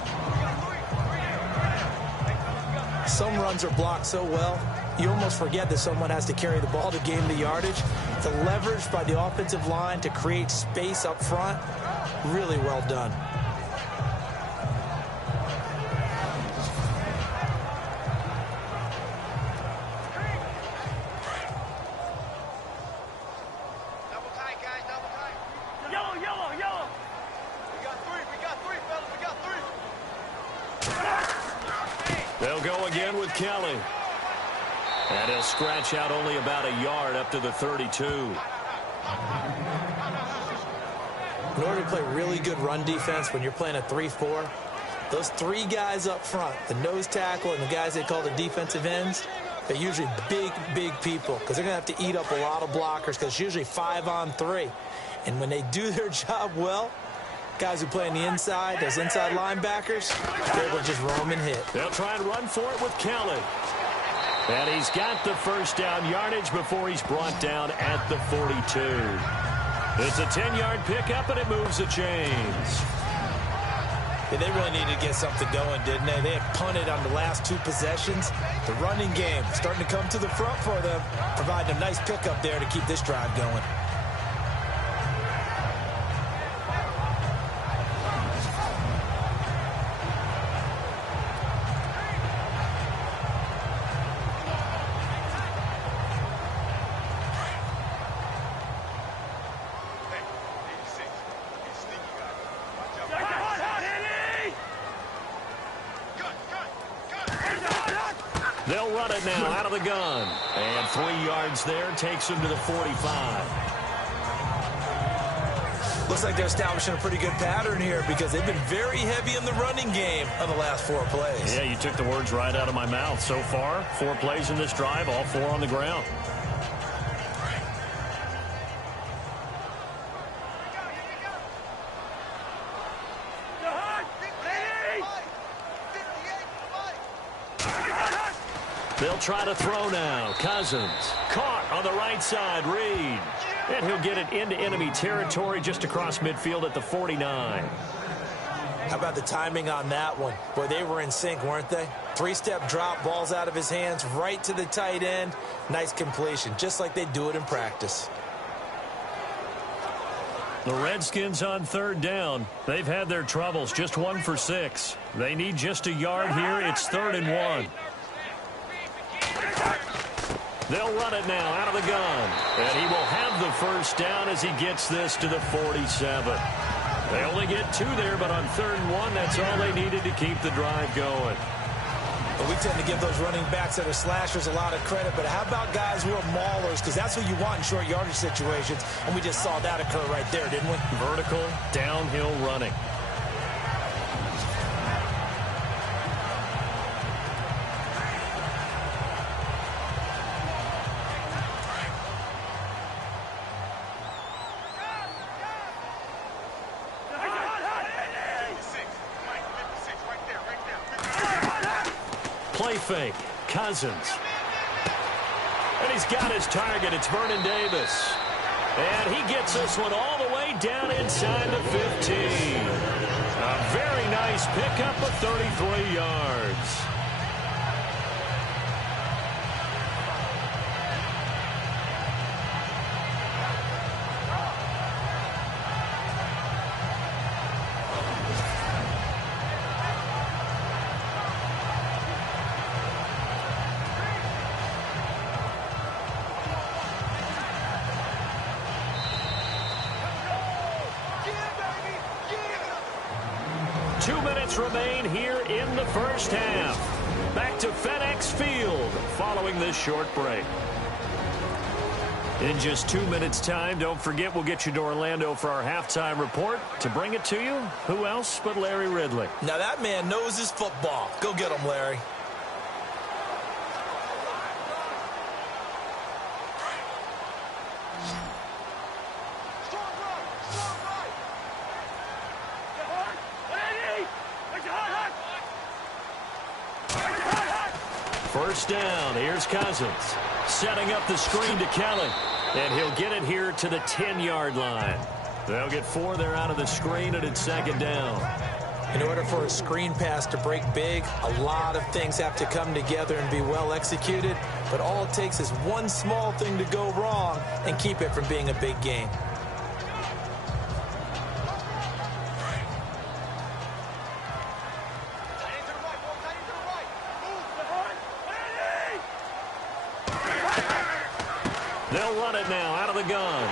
Some runs are blocked so well, you almost forget that someone has to carry the ball to gain the yardage. The leverage by the offensive line to create space up front, really well done. Double tight, guys, double tight. Yellow, yellow, yellow. We got three, fellas, we got three. They'll go again with Kelly. And he'll scratch out only about a yard up to the 32. In order to play really good run defense when you're playing a 3-4, those 3 guys up front, the nose tackle and the guys they call the defensive ends, they're usually big, big people because they're going to have to eat up a lot of blockers because it's usually 5 on 3. And when they do their job well, guys who play on the inside, those inside linebackers, they're able to just roam and hit. They'll try and run for it with Kelly. And he's got the first down yardage before he's brought down at the 42. It's a 10-yard pickup, and it moves the chains. Yeah, they really needed to get something going, didn't they? They had punted on the last 2 possessions. The running game starting to come to the front for them, providing a nice pickup there to keep this drive going. They'll run it now out of the gun. And 3 yards there takes him to the 45. Looks like they're establishing a pretty good pattern here because they've been very heavy in the running game on the last 4 plays. Yeah, you took the words right out of my mouth. So far, 4 plays in this drive, all 4 on the ground. They'll try to throw now. Cousins caught on the right side. Reed. And he'll get it into enemy territory just across midfield at the 49. How about the timing on that one? Boy, they were in sync, weren't they? 3-step drop, balls out of his hands, right to the tight end. Nice completion, just like they do it in practice. The Redskins on 3rd down. They've had their troubles, just 1 for 6. They need just a yard here. It's 3rd and 1. They'll run it now out of the gun. And he will have the first down as he gets this to the 47. They only get 2 there, but on 3rd and 1, that's all they needed to keep the drive going. But we tend to give those running backs that are slashers a lot of credit, but how about guys who are maulers? Because that's what you want in short yardage situations, and we just saw that occur right there, didn't we? Vertical, downhill running. Play fake. Cousins. And he's got his target. It's Vernon Davis. And he gets this one all the way down inside the 15. A very nice pickup of 33 yards. 2 minutes remain here in the first half. Back to FedEx Field following this short break. In just 2 minutes' time, don't forget we'll get you to Orlando for our halftime report. To bring it to you, who else but Larry Ridley? Now that man knows his football. Go get him, Larry. First down, here's Cousins. Setting up the screen to Kelly. And he'll get it here to the 10-yard line. They'll get 4 there out of the screen, and it's second down. In order for a screen pass to break big, a lot of things have to come together and be well executed. But all it takes is one small thing to go wrong and keep it from being a big game. They'll run it now out of the gun.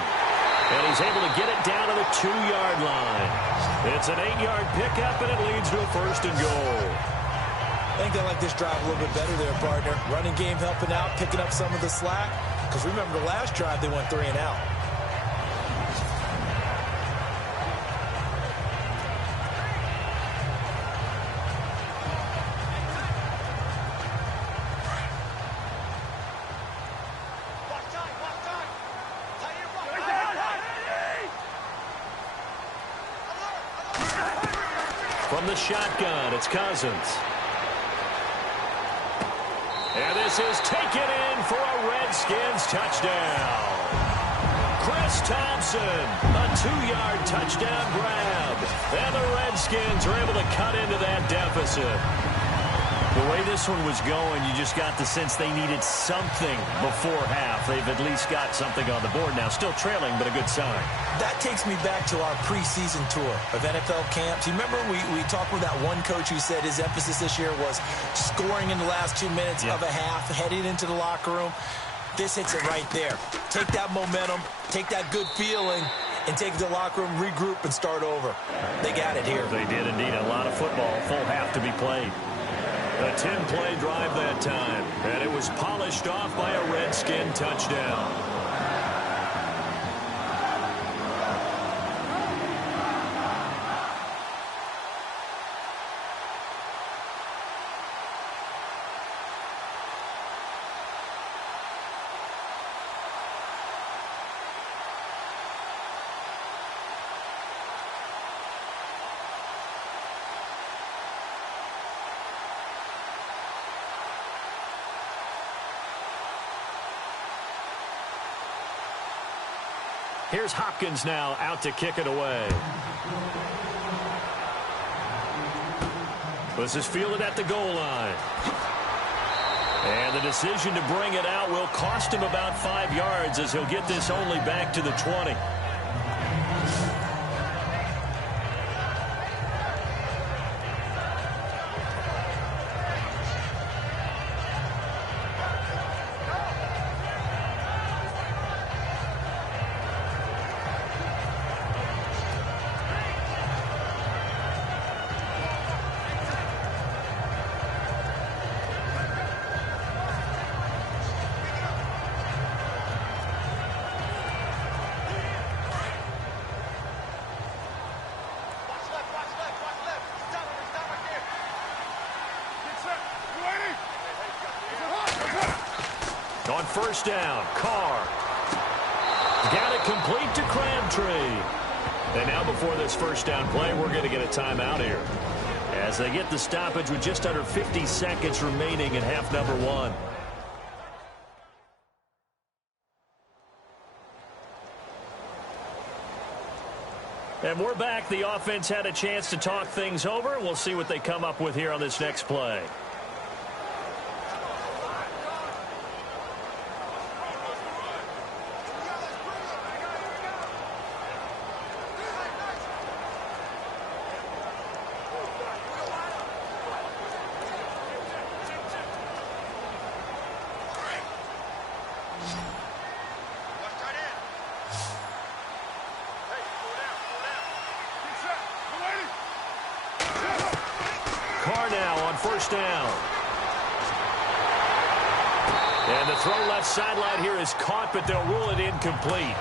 And he's able to get it down to the 2-yard line. It's an 8-yard pickup, and it leads to a first and goal. I think they like this drive a little bit better there, partner. Running game helping out, picking up some of the slack. Because remember, the last drive, they went 3 and out. From the shotgun, it's Cousins. And this is taken in for a Redskins touchdown. Chris Thompson, a 2-yard touchdown grab. And the Redskins are able to cut into that deficit. The way this one was going, you just got the sense they needed something before half. They've at least got something on the board now. Still trailing, but a good sign. That takes me back to our preseason tour of NFL camps. You remember we talked with that one coach who said his emphasis this year was scoring in the last 2 minutes of a half, heading into the locker room. This hits it right there. Take that momentum, take that good feeling, and take it to the locker room, regroup, and start over. They got it here. They did indeed. A lot of football, full half to be played. A 10-play drive that time, and it was polished off by a Redskin touchdown. Here's Hopkins now out to kick it away. This is fielded at the goal line. And the decision to bring it out will cost him about 5 yards as he'll get this only back to the 20. On first down, Carr. Got it complete to Crabtree. And now before this first down play, we're going to get a timeout here. As they get the stoppage with just under 50 seconds remaining in half number 1. And we're back. The offense had a chance to talk things over. We'll see what they come up with here on this next play. Carr now on first down. And the throw left sideline here is caught, but they'll rule it incomplete.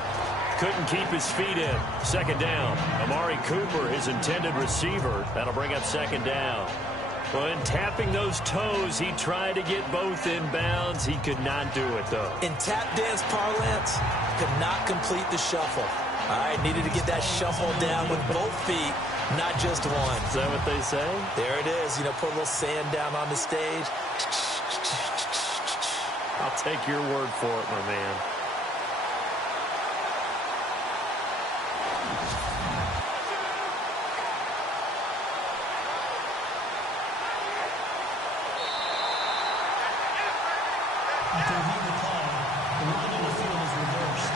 Couldn't keep his feet in. Second down. Amari Cooper, his intended receiver. That'll bring up second down. Well, in tapping those toes, he tried to get both in bounds. He could not do it, though. In tap dance parlance, could not complete the shuffle. All right, needed to get that shuffle down with both feet, not just one. Is that what they say? There it is. You know, put a little sand down on the stage. I'll take your word for it, my man. After reviewing the call, the ruling on the field is reversed.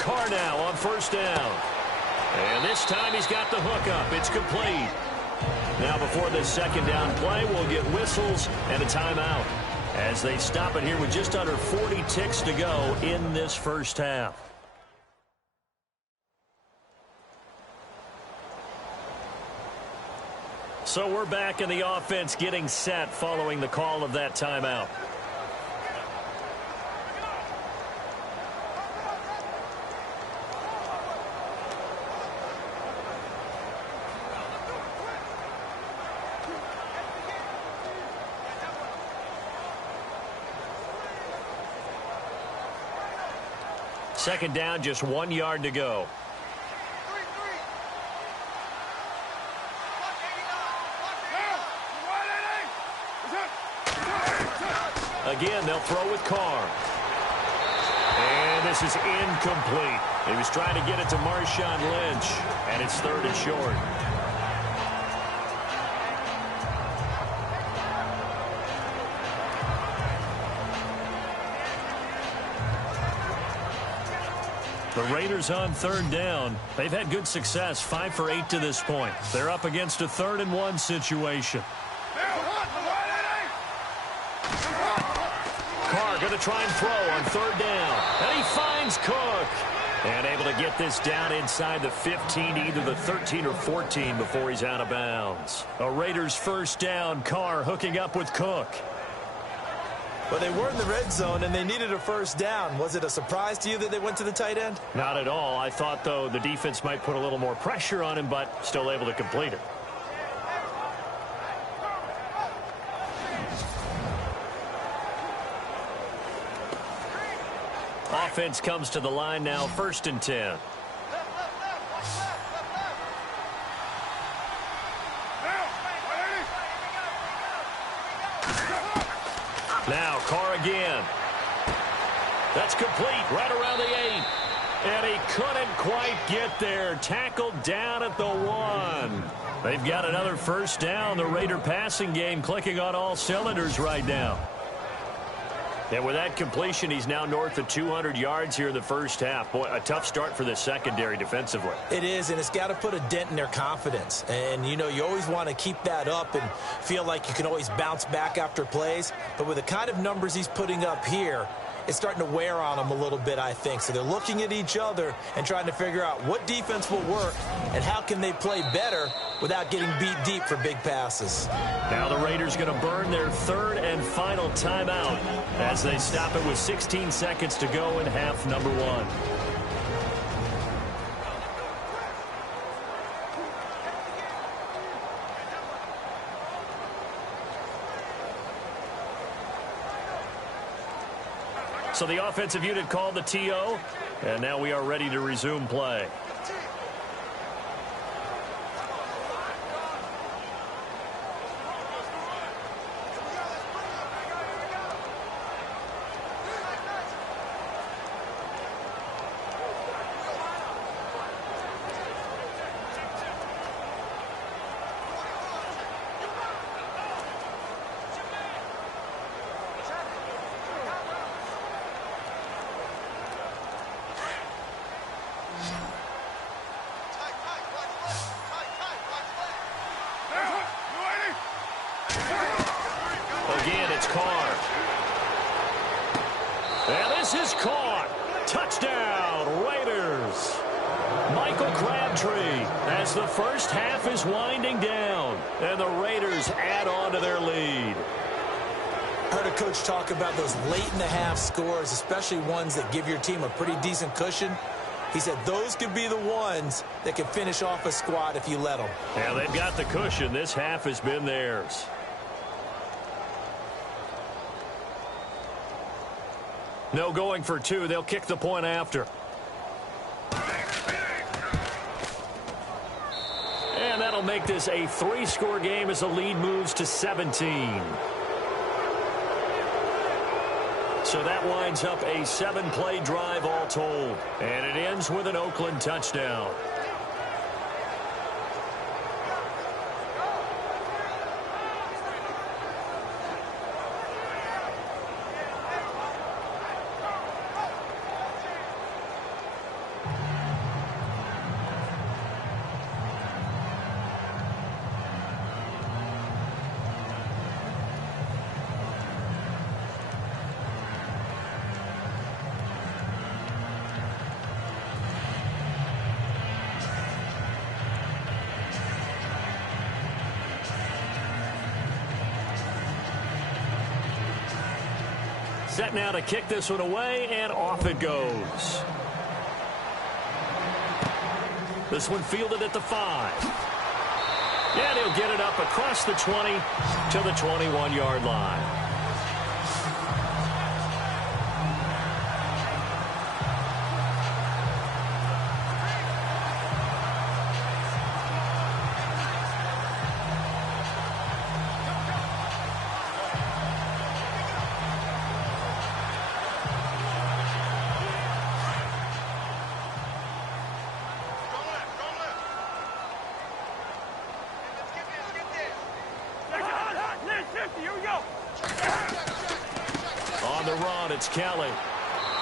Carr now on first down. And this time he's got the hook up. It's complete. Now before this second down play, we'll get whistles and a timeout as they stop it here with just under 40 ticks to go in this first half. So we're back in the offense getting set following the call of that timeout. Second down, just 1 yard to go. Again, they'll throw with Carr. And this is incomplete. He was trying to get it to Marshawn Lynch, and it's third and short. The Raiders on third down. They've had good success, 5 for 8 to this point. They're up against a 3rd and 1 situation. Carr going to try and throw on third down. And he finds Cook. And able to get this down inside the 15, either the 13 or 14 before he's out of bounds. A Raiders first down. Carr hooking up with Cook. Well, they were in the red zone, and they needed a first down. Was it a surprise to you that they went to the tight end? Not at all. I thought, though, the defense might put a little more pressure on him, but still able to complete it. Offense comes to the line now, 1st and 10. Now Carr again. That's complete right around the 8. And he couldn't quite get there. Tackled down at the 1. They've got another first down. The Raider passing game clicking on all cylinders right now. And with that completion, he's now north of 200 yards here in the first half. Boy, a tough start for the secondary defensively. It is, and it's got to put a dent in their confidence. And, you know, you always want to keep that up and feel like you can always bounce back after plays. But with the kind of numbers he's putting up here, it's starting to wear on them a little bit, I think. So they're looking at each other and trying to figure out what defense will work and how can they play better without getting beat deep for big passes. Now the Raiders going to burn their 3rd and final timeout as they stop it with 16 seconds to go in half number 1. So the offensive unit called the TO, and now we are ready to resume play. Michael Crabtree as the first half is winding down, and the Raiders add on to their lead. I heard a coach talk about those late-in-the-half scores, especially ones that give your team a pretty decent cushion. He said those could be the ones that could finish off a squad if you let them. Yeah, they've got the cushion. This half has been theirs. No going for two. They'll kick the point after. And that'll make this a 3-score game as the lead moves to 17. So that winds up a 7-play drive all told. And it ends with an Oakland touchdown. Set now to kick this one away, and off it goes. This one fielded at the 5. And he'll get it up across the 20 to the 21-yard line. On the run, it's Kelly.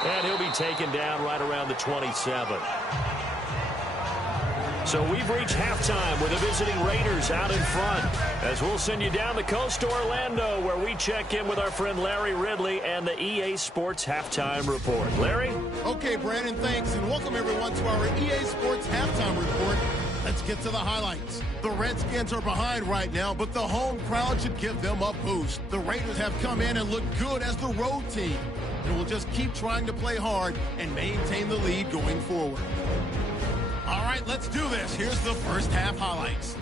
And he'll be taken down right around the 27. So we've reached halftime with the visiting Raiders out in front. As we'll send you down the coast to Orlando, where we check in with our friend Larry Ridley and the EA Sports Halftime Report. Larry? Okay, Brandon, thanks, and welcome everyone to our EA Sports Halftime Report. Let's get to the highlights. The Redskins are behind right now, but the home crowd should give them a boost. The Raiders have come in and looked good as the road team, and will just keep trying to play hard and maintain the lead going forward. All right, let's do this. Here's the first half highlights.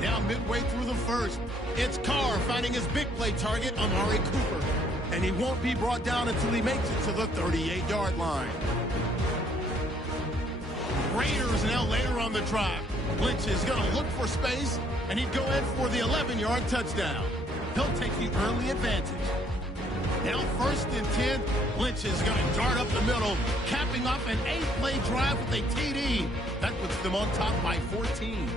Now midway through the first, it's Carr finding his big play target, Amari Cooper, and he won't be brought down until he makes it to the 38-yard line. Raiders now later on the drive. Lynch is going to look for space, and he'd go in for the 11-yard touchdown. He'll take the early advantage. Now 1st and 10, Lynch is going to dart up the middle, capping off an 8-play drive with a TD. That puts them on top by 14.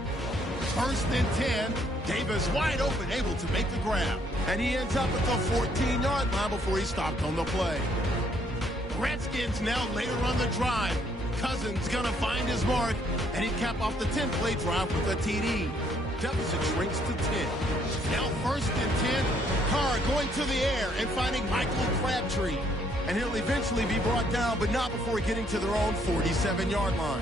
1st and 10, Davis wide open, able to make the grab. And he ends up at the 14-yard line before he stopped on the play. Redskins now later on the drive. Cousins gonna find his mark, and he'd cap off the 10-play drive with a TD. Deficit shrinks to 10. Now 1st and 10, Carr going to the air and finding Michael Crabtree. And he'll eventually be brought down, but not before getting to their own 47-yard line.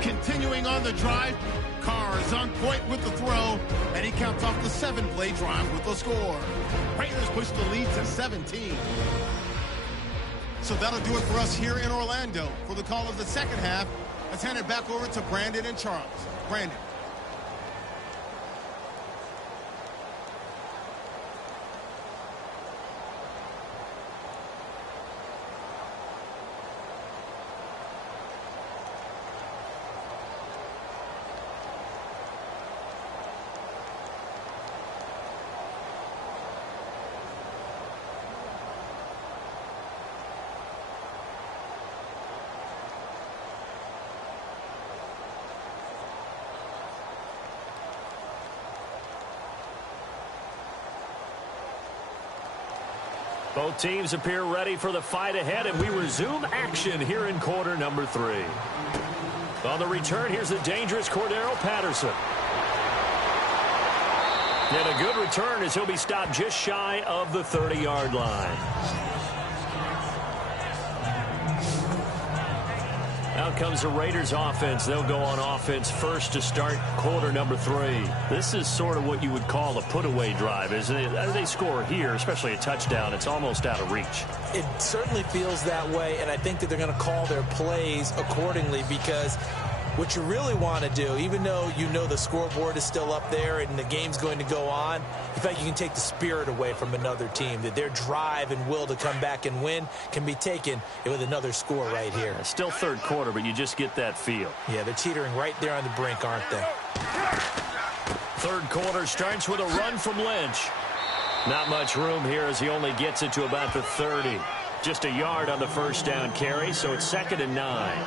Continuing on the drive, Carr is on point with the throw, and he counts off the 7-play drive with the score. Raiders push the lead to 17. So that'll do it for us here in Orlando. For the call of the second half, let's hand it back over to Brandon and Charles. Brandon. Both teams appear ready for the fight ahead, and we resume action here in quarter number 3. On the return, here's the dangerous Cordero Patterson. And a good return as he'll be stopped just shy of the 30-yard line. now comes the Raiders offense. They'll go on offense first to start quarter number 3. This is sort of what you would call a put-away drive, isn't it? As they score here, especially a touchdown, it's almost out of reach. It certainly feels that way, and I think that they're going to call their plays accordingly, because what you really want to do, even though you know the scoreboard is still up there and the game's going to go on, in fact, you can take the spirit away from another team, that their drive and will to come back and win can be taken with another score right here. It's still third quarter, but you just get that feel. Yeah, they're teetering right there on the brink, aren't they? Third quarter starts with a run from Lynch. Not much room here as he only gets it to about the 30. Just a yard on the first down carry, so it's 2nd and 9.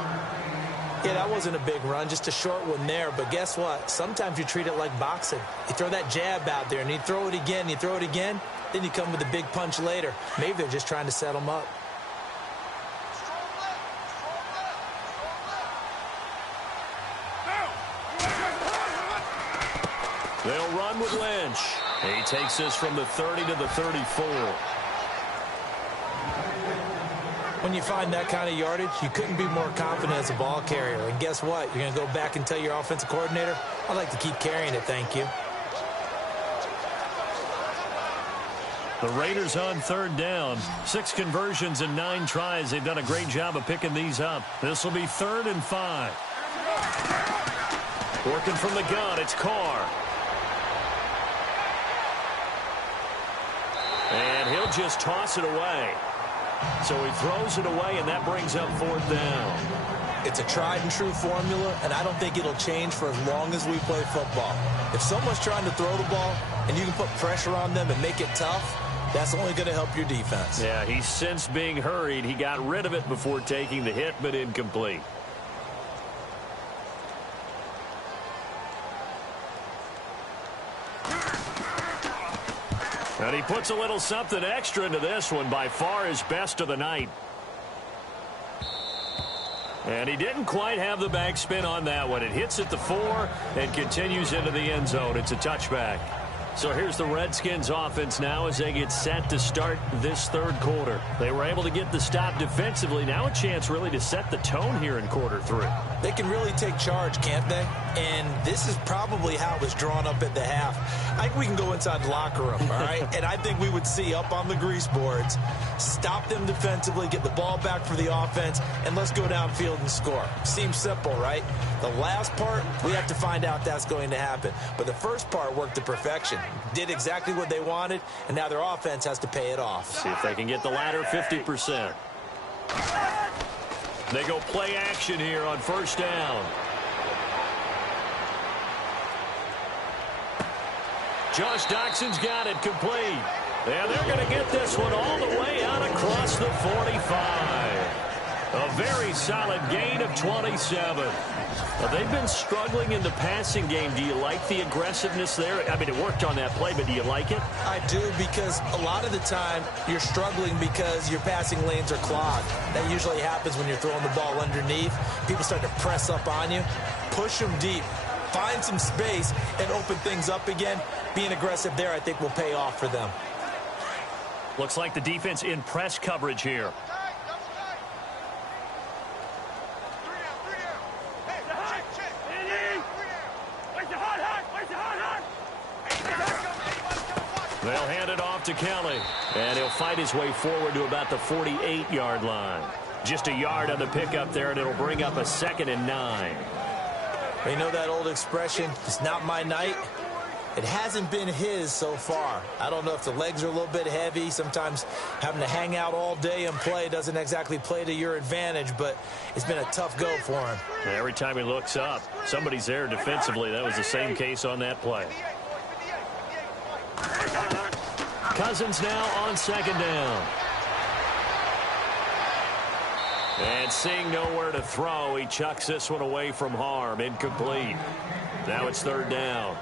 Yeah, that wasn't a big run, just a short one there. But guess what? Sometimes you treat it like boxing. You throw that jab out there, and you throw it again, you throw it again, then you come with a big punch later. Maybe they're just trying to set them up. They'll run with Lynch. He takes this from the 30 to the 34. When you find that kind of yardage, you couldn't be more confident as a ball carrier. And guess what? You're going to go back and tell your offensive coordinator, I'd like to keep carrying it, thank you. The Raiders on third down. 6 conversions and 9 tries. They've done a great job of picking these up. This will be 3rd and 5. Working from the gun, it's Carr. And he'll just toss it away. So he throws it away, and that brings up 4th down. It's a tried-and-true formula, and I don't think it'll change for as long as we play football. If someone's trying to throw the ball, and you can put pressure on them and make it tough, that's only going to help your defense. Yeah, he's since being hurried. He got rid of it before taking the hit, but incomplete. And he puts a little something extra into this one, by far his best of the night. And he didn't quite have the backspin on that one. It hits at the 4 and continues into the end zone. It's a touchback. So here's the Redskins offense now as they get set to start this third quarter. They were able to get the stop defensively. Now a chance really to set the tone here in quarter 3. They can really take charge, can't they? And this is probably how it was drawn up at the half. I think we can go inside the locker room, all right? And I think we would see up on the grease boards, stop them defensively, get the ball back for the offense, and let's go downfield and score. Seems simple, right? The last part, we have to find out that's going to happen. But the first part worked to perfection. Did exactly what they wanted, and now their offense has to pay it off. See if they can get the latter 50%. They go play action here on first down. Josh Doxson's got it complete. And they're going to get this one all the way out across the 45. A very solid gain of 27. They've been struggling in the passing game. Do you like the aggressiveness there? I mean, it worked on that play, but do you like it? I do, because a lot of the time you're struggling because your passing lanes are clogged. That usually happens when you're throwing the ball underneath. People start to press up on you. Push them deep. Find some space and open things up again. Being aggressive there, I think, will pay off for them. Looks like the defense in press coverage here. They'll hand it off to Kelly, and he'll fight his way forward to about the 48-yard line. Just a yard on the pickup there, and it'll bring up a 2nd and 9. You know that old expression, it's not my night? It hasn't been his so far. I don't know if the legs are a little bit heavy. Sometimes having to hang out all day and play doesn't exactly play to your advantage, but it's been a tough go for him. Every time he looks up, somebody's there defensively. That was the same case on that play. Cousins now on 2nd down. And seeing nowhere to throw, he chucks this one away from harm. Incomplete. Now it's 3rd down.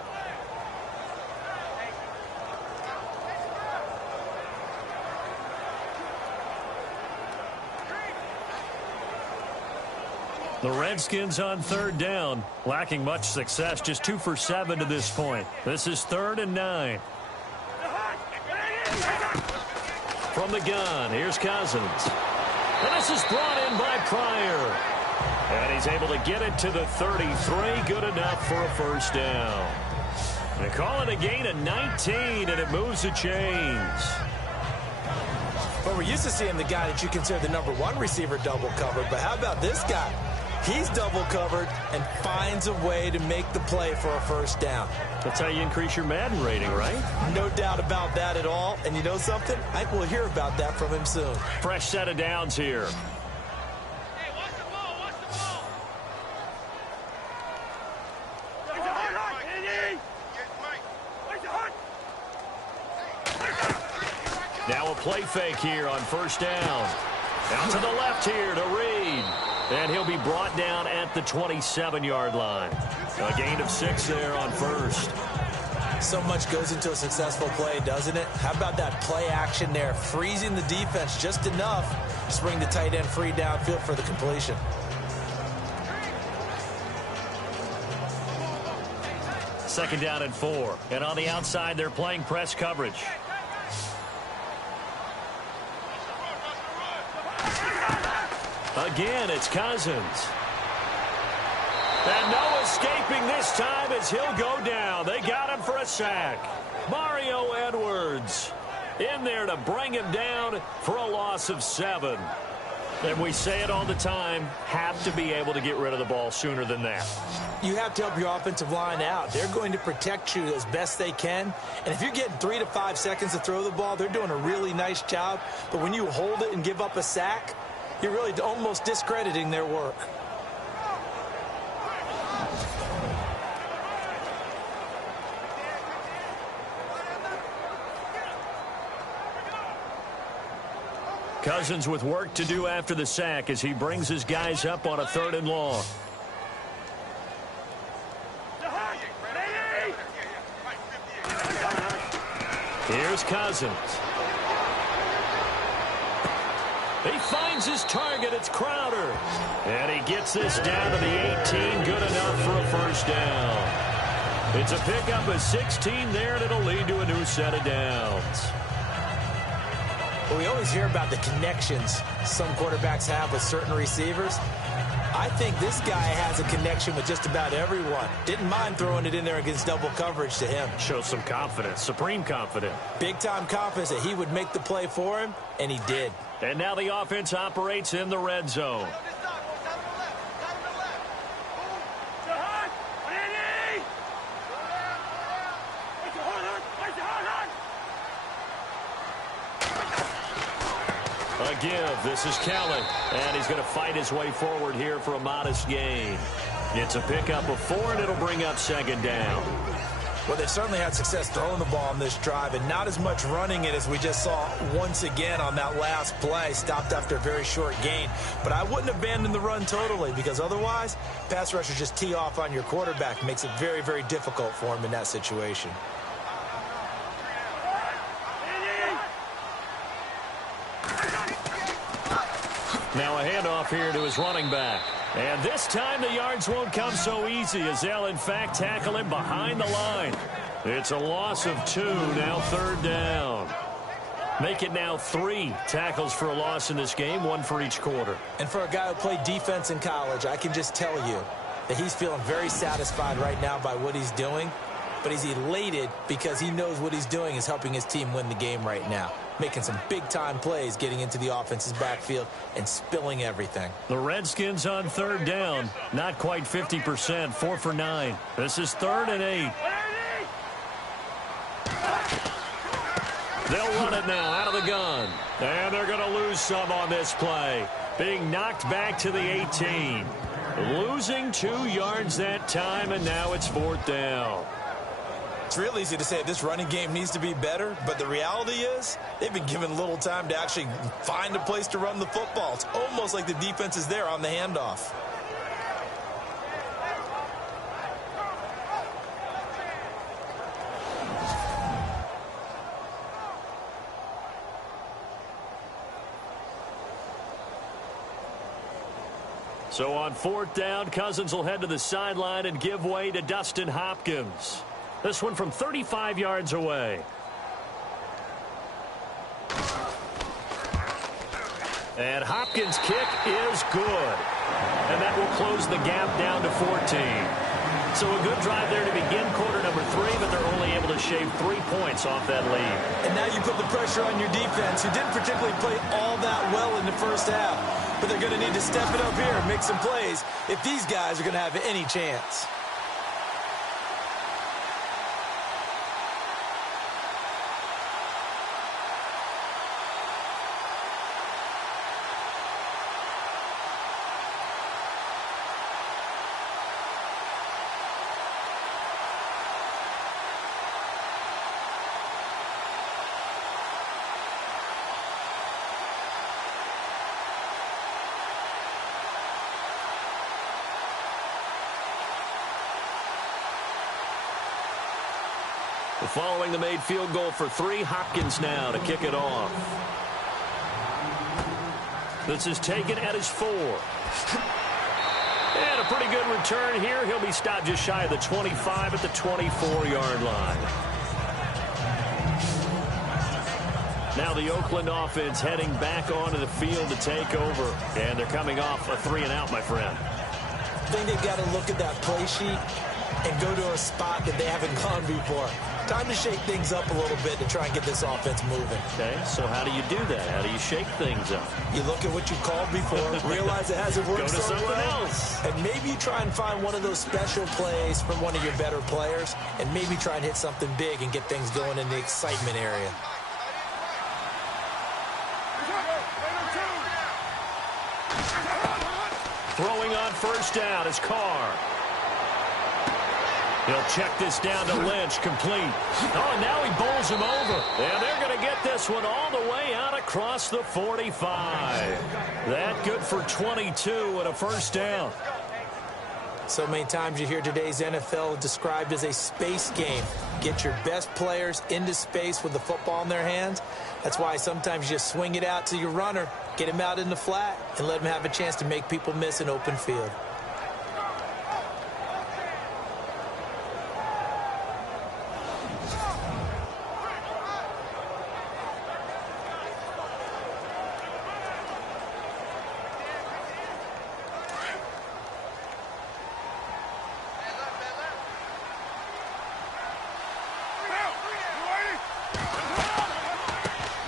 The Redskins on 3rd down, lacking much success, just 2 for 7 to this point. This is 3rd and 9. From the gun, here's Cousins. And this is brought in by Pryor. And he's able to get it to the 33. Good enough for a first down. They call it a gain of 19, and it moves the chains. Well, we're used to seeing the guy that you consider the #1 receiver double covered, but how about this guy? He's double covered and finds a way to make the play for a first down. That's how you increase your Madden rating, right? No doubt about that at all. And you know something? I will hear about that from him soon. Fresh set of downs here. Hey, watch the ball, watch the ball. Now a play fake here on first down. Out to the left here to Reed. And he'll be brought down at the 27-yard line. A gain of 6 there on first. So much goes into a successful play, doesn't it? How about that play action there? Freezing the defense just enough to bring the tight end free downfield for the completion. Second down and 4. And on the outside, they're playing press coverage. Again, it's Cousins. And no escaping this time as he'll go down. They got him for a sack. Mario Edwards in there to bring him down for a loss of 7. And we say it all the time, have to be able to get rid of the ball sooner than that. You have to help your offensive line out. They're going to protect you as best they can. And if you're getting 3 to 5 seconds to throw the ball, they're doing a really nice job. But when you hold it and give up a sack, you're really almost discrediting their work. Cousins with work to do after the sack as he brings his guys up on a 3rd and long. Here's Cousins. He finds his target. It's Crowder. And he gets this down to the 18. Good enough for a first down. It's a pickup of 16 there, and it'll lead to a new set of downs. Well, we always hear about the connections some quarterbacks have with certain receivers. I think this guy has a connection with just about everyone. Didn't mind throwing it in there against double coverage to him. Shows some confidence, supreme confidence. Big-time confidence that he would make the play for him, and he did. And now the offense operates in the red zone. A give. This is Kelly. And he's going to fight his way forward here for a modest gain. It's a pickup of 4, and it'll bring up 2nd down. Well, they've certainly had success throwing the ball on this drive, and not as much running it as we just saw once again on that last play, stopped after a very short gain. But I wouldn't abandon the run totally, because otherwise, pass rushers just tee off on your quarterback. Makes it very, very difficult for him in that situation. Now a handoff here to his running back. And this time the yards won't come so easy as they'll, in fact, tackle him behind the line. It's a loss of 2, now 3rd down. Make it now 3 tackles for a loss in this game, 1 for each quarter. And for a guy who played defense in college, I can just tell you that he's feeling very satisfied right now by what he's doing. But he's elated because he knows what he's doing is helping his team win the game right now. Making some big-time plays, getting into the offense's backfield and spilling everything. The Redskins on 3rd down. Not quite 50%, 4 for 9. This is 3rd and 8. They'll run it now out of the gun. And they're going to lose some on this play. Being knocked back to the 18. Losing 2 yards that time, and now it's 4th down. It's real easy to say this running game needs to be better, but the reality is they've been given little time to actually find a place to run the football. It's almost like the defense is there on the handoff. So on 4th down, Cousins will head to the sideline and give way to Dustin Hopkins. This one from 35 yards away. And Hopkins' kick is good. And that will close the gap down to 14. So a good drive there to begin quarter number 3, but they're only able to shave 3 points off that lead. And now you put the pressure on your defense, who didn't particularly play all that well in the first half. But they're going to need to step it up here and make some plays if these guys are going to have any chance. Following the made field goal for 3, Hopkins now to kick it off. This is taken at his 4. And a pretty good return here. He'll be stopped just shy of the 25 at the 24-yard line. Now the Oakland offense heading back onto the field to take over. And they're coming off a 3-and-out, my friend. I think they've got to look at that play sheet and go to a spot that they haven't gone before. Time to shake things up a little bit to try and get this offense moving. Okay, so how do you do that? How do you shake things up? You look at what you called before, realize it hasn't worked so well. Go to something else. And maybe you try and find one of those special plays from one of your better players, and maybe try and hit something big and get things going in the excitement area. Throwing on first down is Carr. He'll check this down to Lynch, complete. Oh, and now he bowls him over. And they're going to get this one all the way out across the 45. That good for 22 and a first down. So many times you hear today's NFL described as a space game. Get your best players into space with the football in their hands. That's why sometimes you just swing it out to your runner, get him out in the flat, and let him have a chance to make people miss an open field.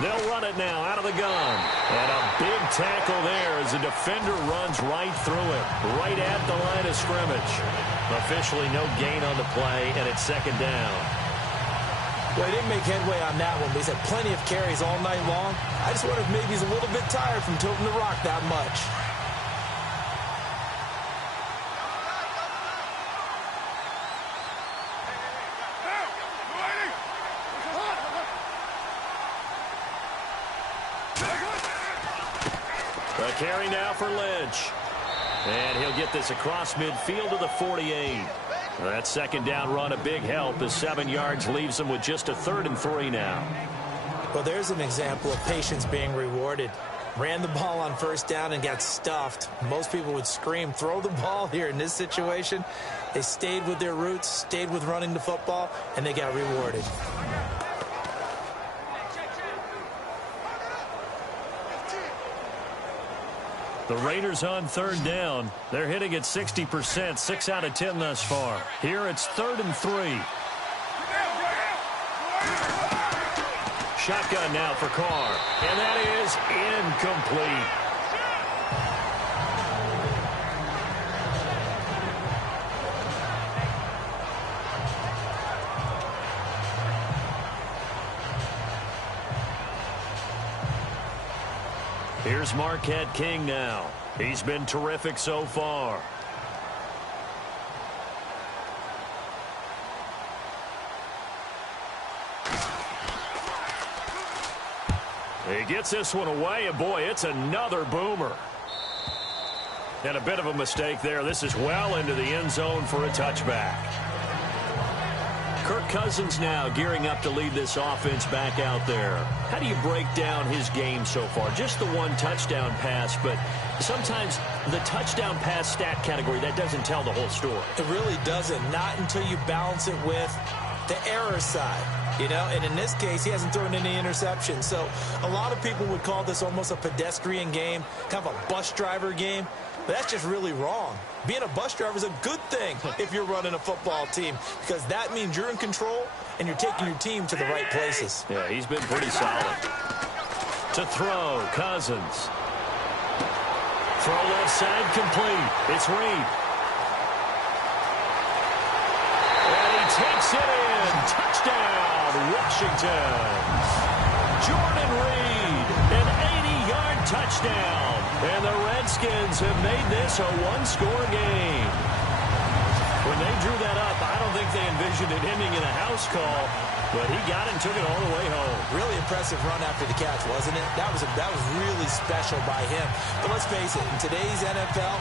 They'll run it now out of the gun. And a big tackle there as the defender runs right through it, right at the line of scrimmage. Officially no gain on the play, and it's second down. Well, he didn't make headway on that one, but he's had plenty of carries all night long. I just wonder if maybe he's a little bit tired from tilting the rock that much. A carry now for Lynch. And he'll get this across midfield to the 48. That second down run a big help as 7 yards leaves them with just a 3rd and 3 now. Well, there's an example of patience being rewarded. Ran the ball on first down and got stuffed. Most people would scream, throw the ball here. In this situation, they stayed with their roots, stayed with running the football, and they got rewarded. The Raiders on 3rd down. They're hitting at 60%, 6 out of 10 thus far. Here it's 3rd and 3. Shotgun now for Carr. And that is incomplete. Here's Marquette King now. He's been terrific so far. He gets this one away, and boy, it's another boomer. And a bit of a mistake there. This is well into the end zone for a touchback. Kirk Cousins now gearing up to lead this offense back out there. How do you break down his game so far? Just the one touchdown pass, but sometimes the touchdown pass stat category, that doesn't tell the whole story. It really doesn't, not until you balance it with the error side. You know, and in this case, he hasn't thrown any interceptions. So a lot of people would call this almost a pedestrian game, kind of a bus driver game. But that's just really wrong. Being a bus driver is a good thing if you're running a football team, because that means you're in control and you're taking your team to the right places. Yeah, he's been pretty solid. To throw, Cousins. Throw left side complete. It's Reed. And he takes it in. Touchdown, Washington. Jordan Reed, an 80-yard touchdown. And the Redskins have made this a one-score game. When they drew that up, I don't think they envisioned it ending in a house call, but he got it and took it all the way home. Really impressive run after the catch, wasn't it? That was really special by him. But let's face it, in today's NFL,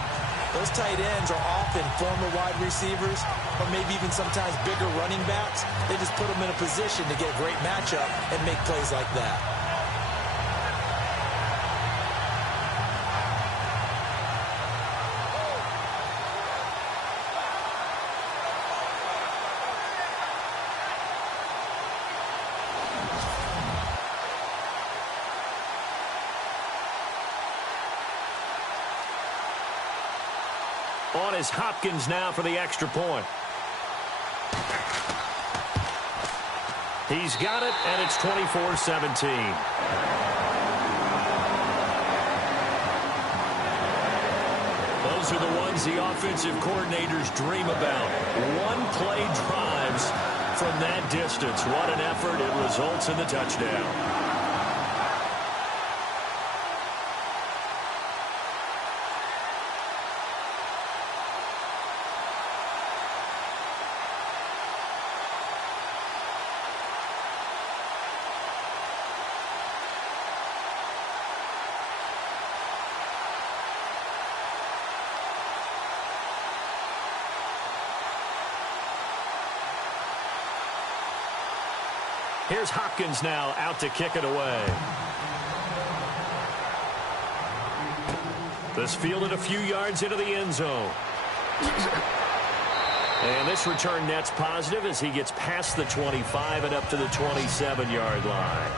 those tight ends are often former wide receivers or maybe even sometimes bigger running backs. They just put them in a position to get a great matchup and make plays like that. On is Hopkins now for the extra point. He's got it, and it's 24-17. Those are the ones the offensive coordinators dream about. One-play drives from that distance. What an effort. It results in the touchdown. Here's Hopkins now out to kick it away. This fielded a few yards into the end zone. And this return net's positive as he gets past the 25 and up to the 27-yard line.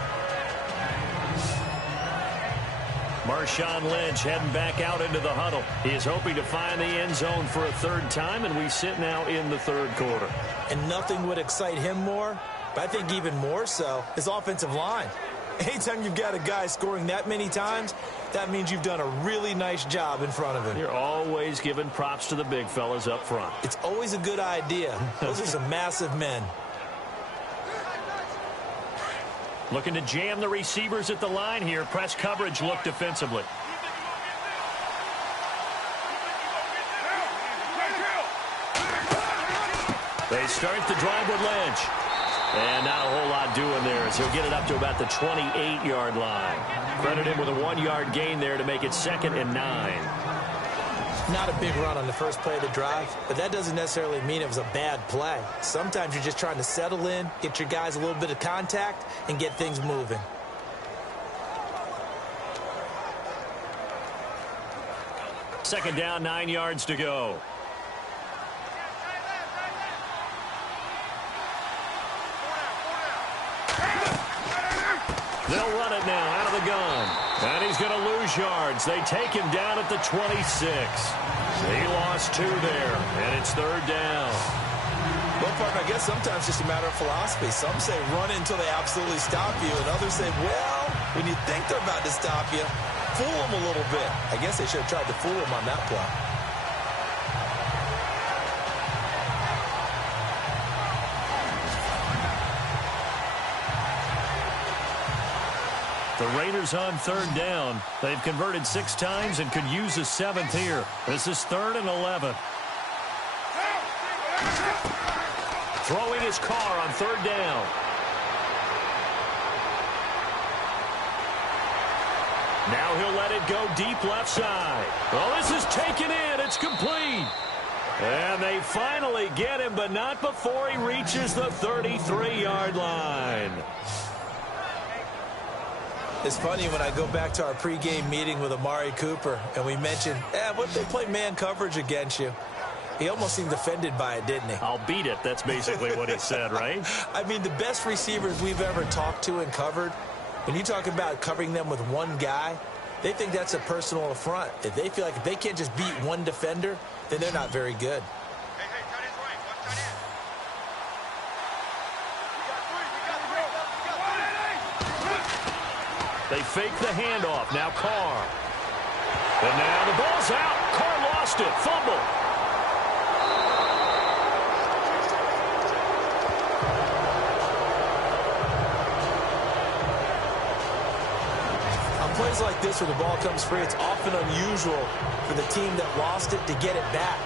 Marshawn Lynch heading back out into the huddle. He is hoping to find the end zone for a third time, and we sit now in the third quarter. And nothing would excite him more, but I think even more so, his offensive line. Anytime you've got a guy scoring that many times, that means you've done a really nice job in front of him. You're always giving props to the big fellas up front. It's always a good idea. Those are some massive men. Looking to jam the receivers at the line here. Press coverage look defensively. They start the drive with Lynch. And not a whole lot doing there as he'll get it up to about the 28-yard line. Credit him with a 1-yard gain there to make it 2nd and 9. Not a big run on the first play of the drive, but that doesn't necessarily mean it was a bad play. Sometimes you're just trying to settle in, get your guys a little bit of contact, and get things moving. Second down, 9 yards to go. They'll run it now out of the gun. And he's going to lose yards. They take him down at the 26. He lost 2 there, and it's 3rd down. Well, partner, I guess sometimes it's just a matter of philosophy. Some say run until they absolutely stop you, and others say, well, when you think they're about to stop you, fool them a little bit. I guess they should have tried to fool them on that play. The Raiders on 3rd down. They've converted 6 times and could use a 7th here. This is 3rd and 11. Throwing his car on 3rd down. Now he'll let it go deep left side. Well, this is taken in. It's complete. And they finally get him, but not before he reaches the 33-yard line. It's funny when I go back to our pregame meeting with Amari Cooper and we mentioned, what if they play man coverage against you? He almost seemed offended by it, didn't he? I'll beat it. That's basically what he said, right? I mean, the best receivers we've ever talked to and covered, when you talk about covering them with one guy, they think that's a personal affront. If they feel like if they can't just beat one defender, then they're not very good. Hey, tight end's right. Watch tight end. We got three. They fake the handoff. Now Carr. And now the ball's out. Carr lost it. Fumble. On plays like this where the ball comes free, it's often unusual for the team that lost it to get it back.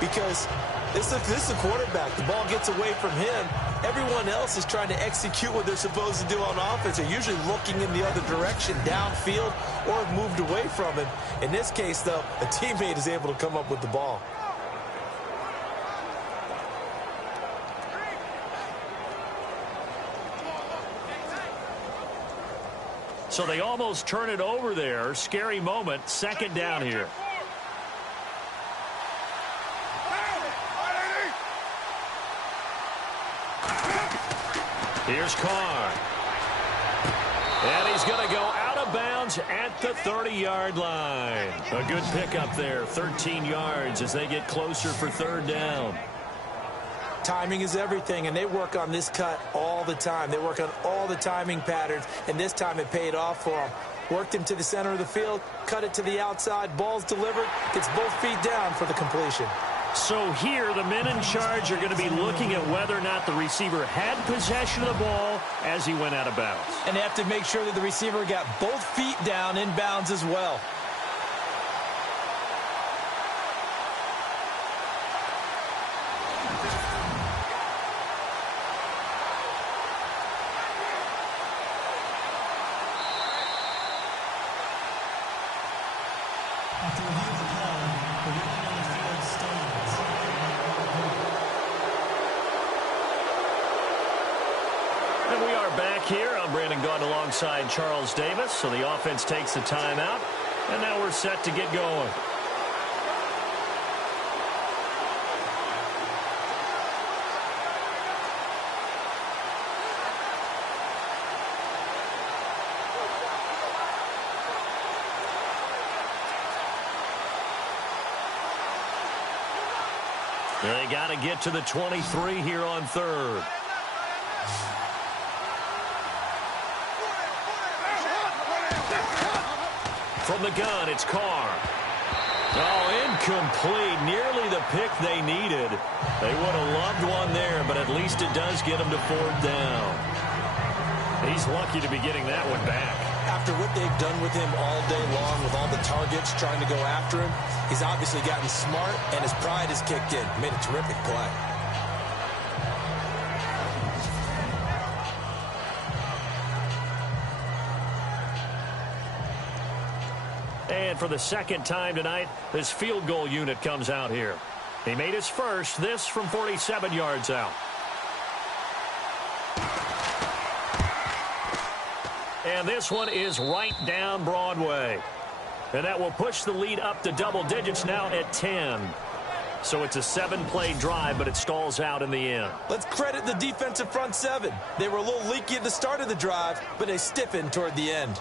Because this is a quarterback. The ball gets away from him. Everyone else is trying to execute what they're supposed to do on offense. They're usually looking in the other direction, downfield, or have moved away from him. In this case, though, a teammate is able to come up with the ball. So they almost turn it over there. Scary moment. Second down here. Here's Carr. And he's going to go out of bounds at the 30-yard line. A good pickup there, 13 yards as they get closer for third down. Timing is everything, and they work on this cut all the time. They work on all the timing patterns, and this time it paid off for them. Worked him to the center of the field, cut it to the outside, ball's delivered, gets both feet down for the completion. So here, the men in charge are going to be looking at whether or not the receiver had possession of the ball as he went out of bounds. And they have to make sure that the receiver got both feet down in bounds as well. After review of the play, the ruling on the field stands. And we are back here. I'm Brandon Gaudin alongside Charles Davis. So the offense takes the timeout. And now we're set to get going. They got to get to the 23 here on third. From the gun, it's Carr. Oh, incomplete. Nearly the pick they needed. They would have loved one there, but at least it does get them to fourth down. He's lucky to be getting that one back. After what they've done with him all day long, with all the targets trying to go after him, he's obviously gotten smart, and his pride has kicked in. Made a terrific play. And for the second time tonight, this field goal unit comes out here. He made his first, this from 47 yards out. And this one is right down Broadway. And that will push the lead up to double digits now at 10. So it's a 7-play drive, but it stalls out in the end. Let's credit the defensive front seven. They were a little leaky at the start of the drive, but they stiffened toward the end.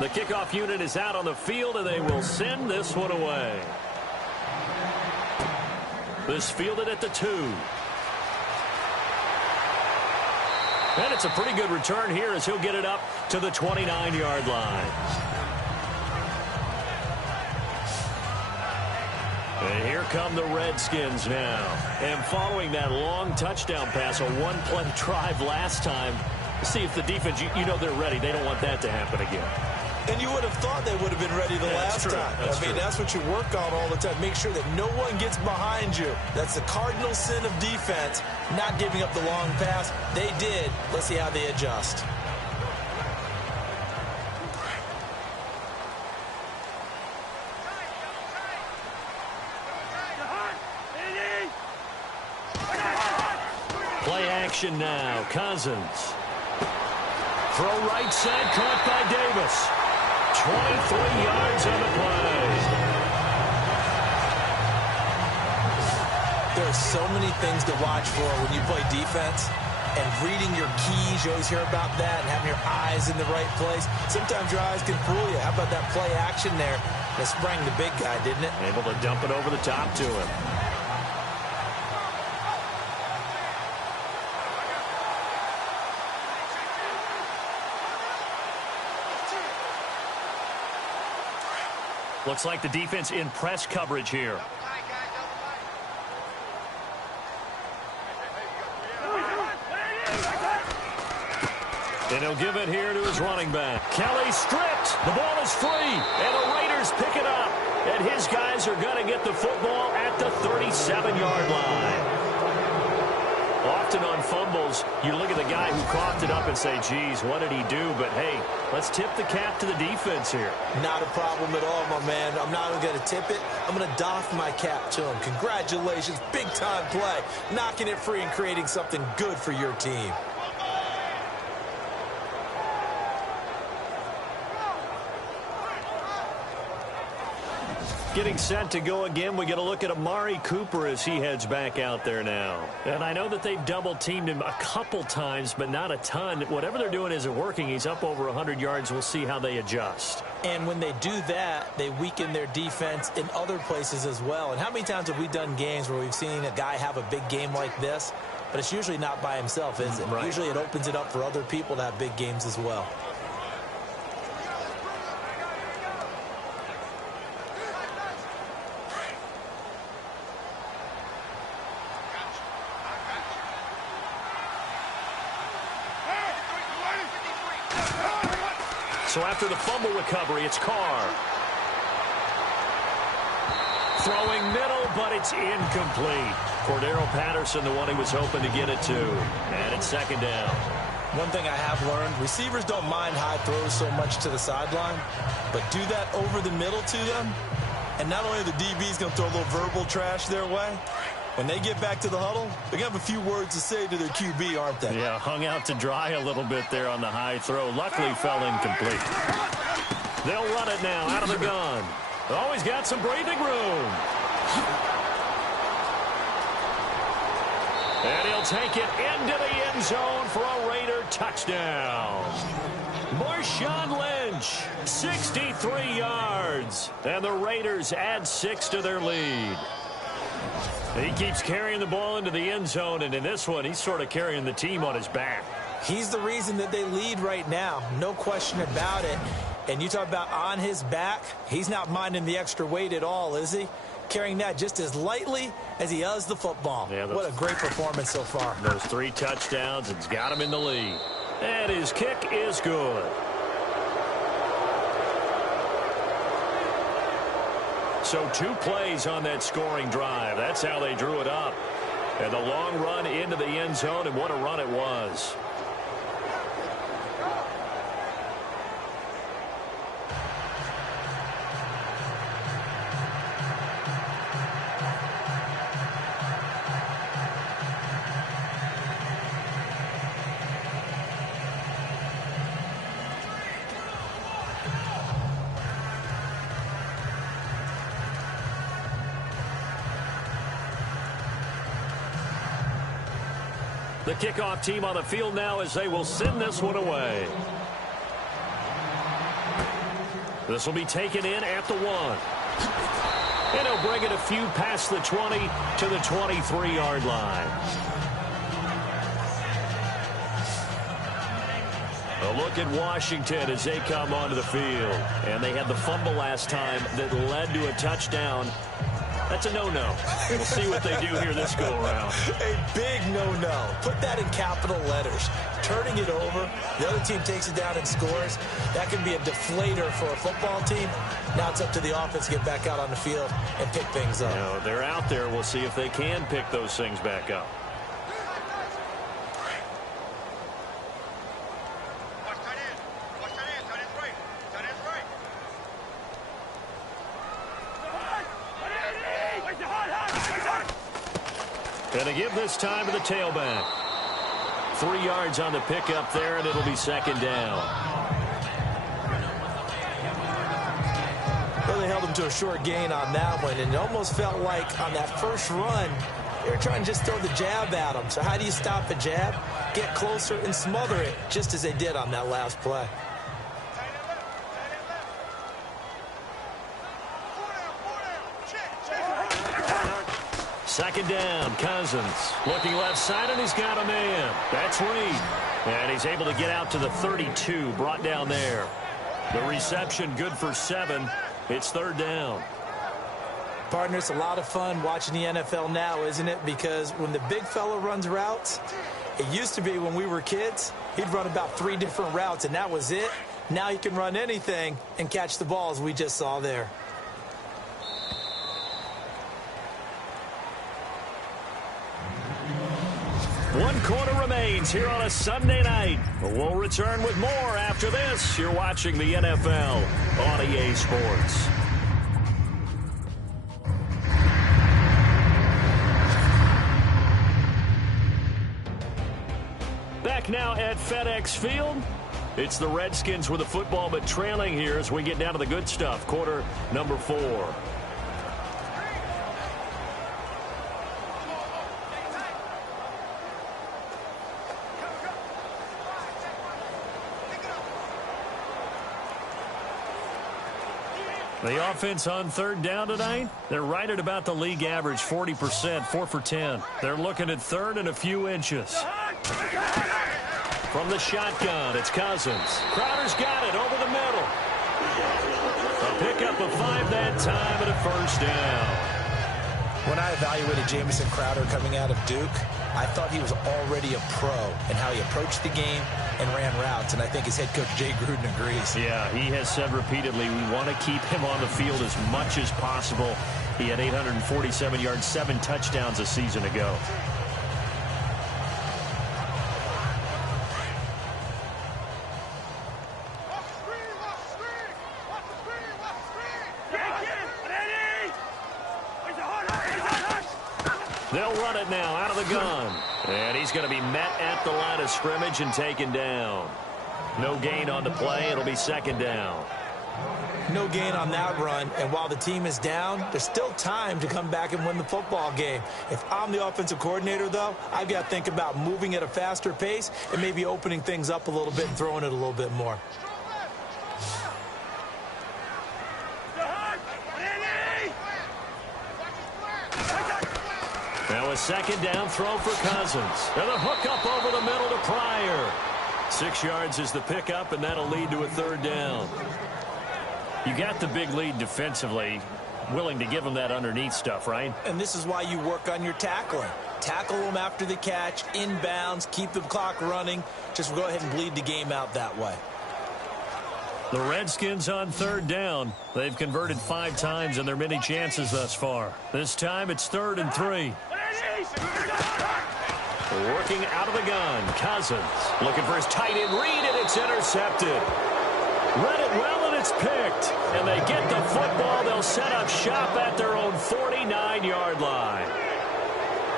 The kickoff unit is out on the field, and they will send this one away. This fielded at the 2. And it's a pretty good return here as he'll get it up to the 29-yard line. And here come the Redskins now. And following that long touchdown pass, a one-play drive last time, see if the defense, you know they're ready. They don't want that to happen again. And you would have thought they would have been ready the last time. I mean, that's what you work on all the time. Make sure that no one gets behind you. That's the cardinal sin of defense, not giving up the long pass. They did. Let's see how they adjust. Play action now. Cousins. Throw right side, caught by Davis. 23 yards on the play. There are so many things to watch for when you play defense. And reading your keys, you always hear about that, and having your eyes in the right place. Sometimes your eyes can fool you. How about that play action there? That sprang the big guy, didn't it? Able to dump it over the top to him. Looks like the defense in press coverage here. And he'll give it here to his running back. Kelly stripped. The ball is free. And the Raiders pick it up. And his guys are going to get the football at the 37-yard line. Often on fumbles, you look at the guy who coughed it up and say, geez, what did he do? But, hey, let's tip the cap to the defense here. Not a problem at all, my man. I'm not even going to tip it. I'm going to doff my cap to him. Congratulations. Big-time play. Knocking it free and creating something good for your team. Getting set to go again. We get a look at Amari Cooper as he heads back out there now. And I know that they've double-teamed him a couple times, but not a ton. Whatever they're doing isn't working. He's up over 100 yards. We'll see how they adjust. And when they do that, they weaken their defense in other places as well. And how many times have we done games where we've seen a guy have a big game like this? But it's usually not by himself, is it? Right. Usually it opens it up for other people to have big games as well. So after the fumble recovery, it's Carr. Throwing middle, but it's incomplete. Cordero Patterson, the one he was hoping to get it to. And it's second down. One thing I have learned, receivers don't mind high throws so much to the sideline, but do that over the middle to them, and not only are the DBs going to throw a little verbal trash their way, when they get back to the huddle, they're going to have a few words to say to their QB, aren't they? Yeah, hung out to dry a little bit there on the high throw. Luckily fell incomplete. They'll run it now out of the gun. Always got some breathing room. And he'll take it into the end zone for a Raider touchdown. Marshawn Lynch, 63 yards. And the Raiders add 6 to their lead. He keeps carrying the ball into the end zone, and in this one, he's sort of carrying the team on his back. He's the reason that they lead right now. No question about it. And you talk about on his back, he's not minding the extra weight at all, is he? Carrying that just as lightly as he does the football. Yeah, what a great performance so far. Those 3 touchdowns, it's got him in the lead. And his kick is good. So 2 plays on that scoring drive. That's how they drew it up. And the long run into the end zone, and what a run it was. The kickoff team on the field now as they will send this one away. This will be taken in at the 1. And he'll bring it a few past the 20 to the 23-yard line. A look at Washington as they come onto the field. And they had the fumble last time that led to a touchdown. That's a no-no. We'll see what they do here this go-around. A big no-no. Put that in capital letters. Turning it over, the other team takes it down and scores. That can be a deflator for a football team. Now it's up to the offense to get back out on the field and pick things up. You know, they're out there. We'll see if they can pick those things back up. Going to give this time to the tailback. 3 yards on the pickup there, and it'll be second down. Well, they held him to a short gain on that one, and it almost felt like on that first run, they were trying to just throw the jab at him. So how do you stop a jab? Get closer and smother it, just as they did on that last play. Second down, Cousins. Looking left side, and he's got a man. That's Reed. And he's able to get out to the 32, brought down there. The reception good for 7. It's third down. Partner, it's a lot of fun watching the NFL now, isn't it? Because when the big fella runs routes, it used to be when we were kids, he'd run about 3 different routes, and that was it. Now he can run anything and catch the balls we just saw there. One quarter remains here on a Sunday night. We'll return with more after this. You're watching the NFL on EA Sports. Back now at FedEx Field. It's the Redskins with the football, but trailing here as we get down to the good stuff. Quarter number 4. The offense on third down tonight, they're right at about the league average, 40%, 4 for 10. They're looking at third and a few inches. From the shotgun, it's Cousins. Crowder's got it over the middle. A pickup of 5 that time and a first down. When I evaluated Jamison Crowder coming out of Duke, I thought he was already a pro in how he approached the game and ran routes, and I think his head coach Jay Gruden agrees. Yeah, he has said repeatedly we want to keep him on the field as much as possible. He had 847 yards, 7 touchdowns a season ago. They'll run it now out of the gun. And he's going to be met at the line of scrimmage and taken down. No gain on the play. It'll be second down. No gain on that run, and while the team is down, there's still time to come back and win the football game. If I'm the offensive coordinator, though, I've got to think about moving at a faster pace and maybe opening things up a little bit and throwing it a little bit more. Now a second down throw for Cousins. And a hook up over the middle to Pryor. 6 yards is the pickup, and that'll lead to a third down. You got the big lead defensively. Willing to give them that underneath stuff, right? And this is why you work on your tackling. Tackle them after the catch, inbounds, keep the clock running. Just go ahead and bleed the game out that way. The Redskins on third down. They've converted 5 times in their many chances thus far. This time it's 3rd and 3. Working out of the gun, Cousins looking for his tight end read, and it's intercepted. Read it well, and it's picked. And they get the football. They'll set up shop at their own 49-yard line.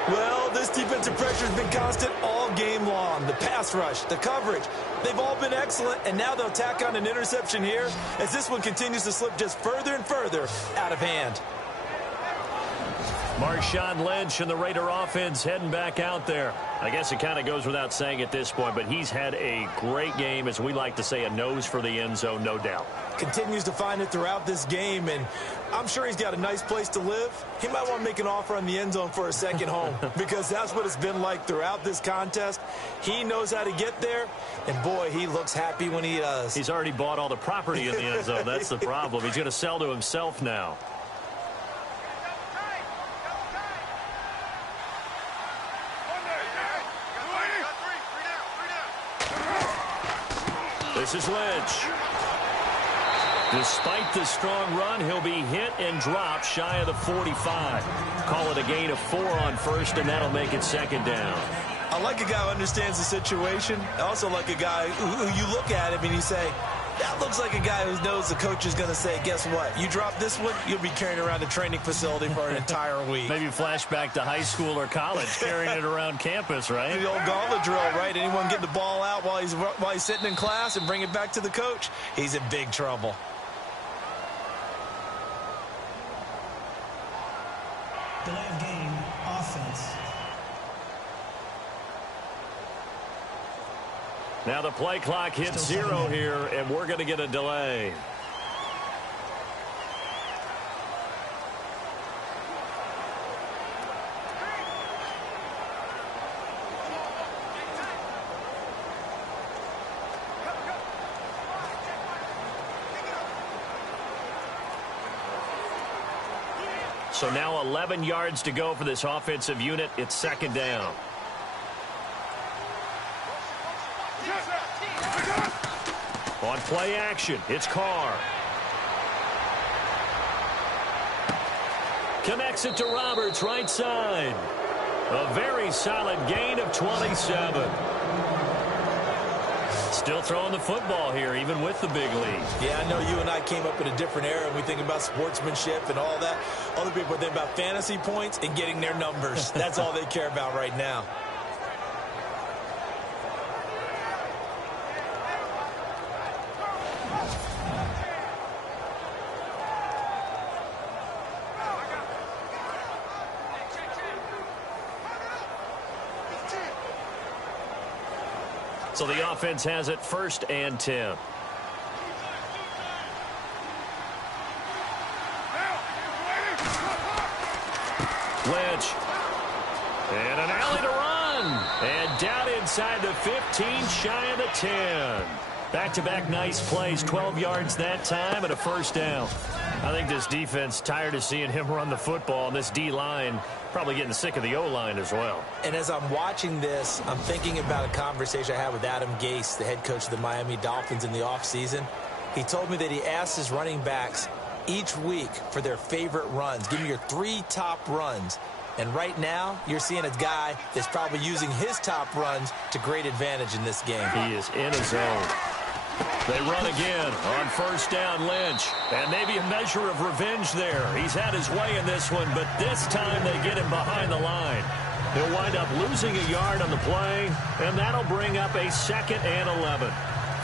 Well, this defensive pressure has been constant all game long. The pass rush, the coverage, they've all been excellent, and now they'll tack on an interception here as this one continues to slip just further and further out of hand. Marshawn Lynch and the Raider offense heading back out there. I guess it kind of goes without saying at this point, but he's had a great game, as we like to say, a nose for the end zone, no doubt. Continues to find it throughout this game, and I'm sure he's got a nice place to live. He might want to make an offer on the end zone for a second home because that's what it's been like throughout this contest. He knows how to get there, and boy, he looks happy when he does. He's already bought all the property in the end zone. That's the problem. He's going to sell to himself now. This is Lynch. Despite the strong run, he'll be hit and dropped shy of the 45. Call it a gain of 4 on first, and that'll make it second down. I like a guy who understands the situation. I also like a guy who you look at him and you say, that looks like a guy who knows the coach is going to say, guess what? You drop this one, you'll be carrying around the training facility for an entire week. Maybe flashback to high school or college, carrying it around campus, right? The old gauntlet drill, right? Anyone get the ball out while he's sitting in class and bring it back to the coach, he's in big trouble. Delay of game, offense. Now the play clock hits 0 here, and we're going to get a delay. So now 11 yards to go for this offensive unit. It's second down. On play action, it's Carr. Connects it to Roberts, right side. A very solid gain of 27. Still throwing the football here, even with the big lead. Yeah, I know you and I came up in a different era, and we think about sportsmanship and all that. Other people think about fantasy points and getting their numbers. That's all they care about right now. So the offense has it 1st and 10. Lynch. And an alley to run. And down inside the 15, shy of the 10. Back-to-back nice plays, 12 yards that time and a 1st down. I think this defense tired of seeing him run the football, and this D-line probably getting sick of the O-line as well. And as I'm watching this, I'm thinking about a conversation I had with Adam Gase, the head coach of the Miami Dolphins in the offseason. He told me that he asked his running backs each week for their favorite runs. Give me your 3 top runs. And right now, you're seeing a guy that's probably using his top runs to great advantage in this game. He is in his zone. They run again on 1st down, Lynch. And maybe a measure of revenge there. He's had his way in this one, but this time they get him behind the line. He'll wind up losing a yard on the play, and that'll bring up a 2nd and 11.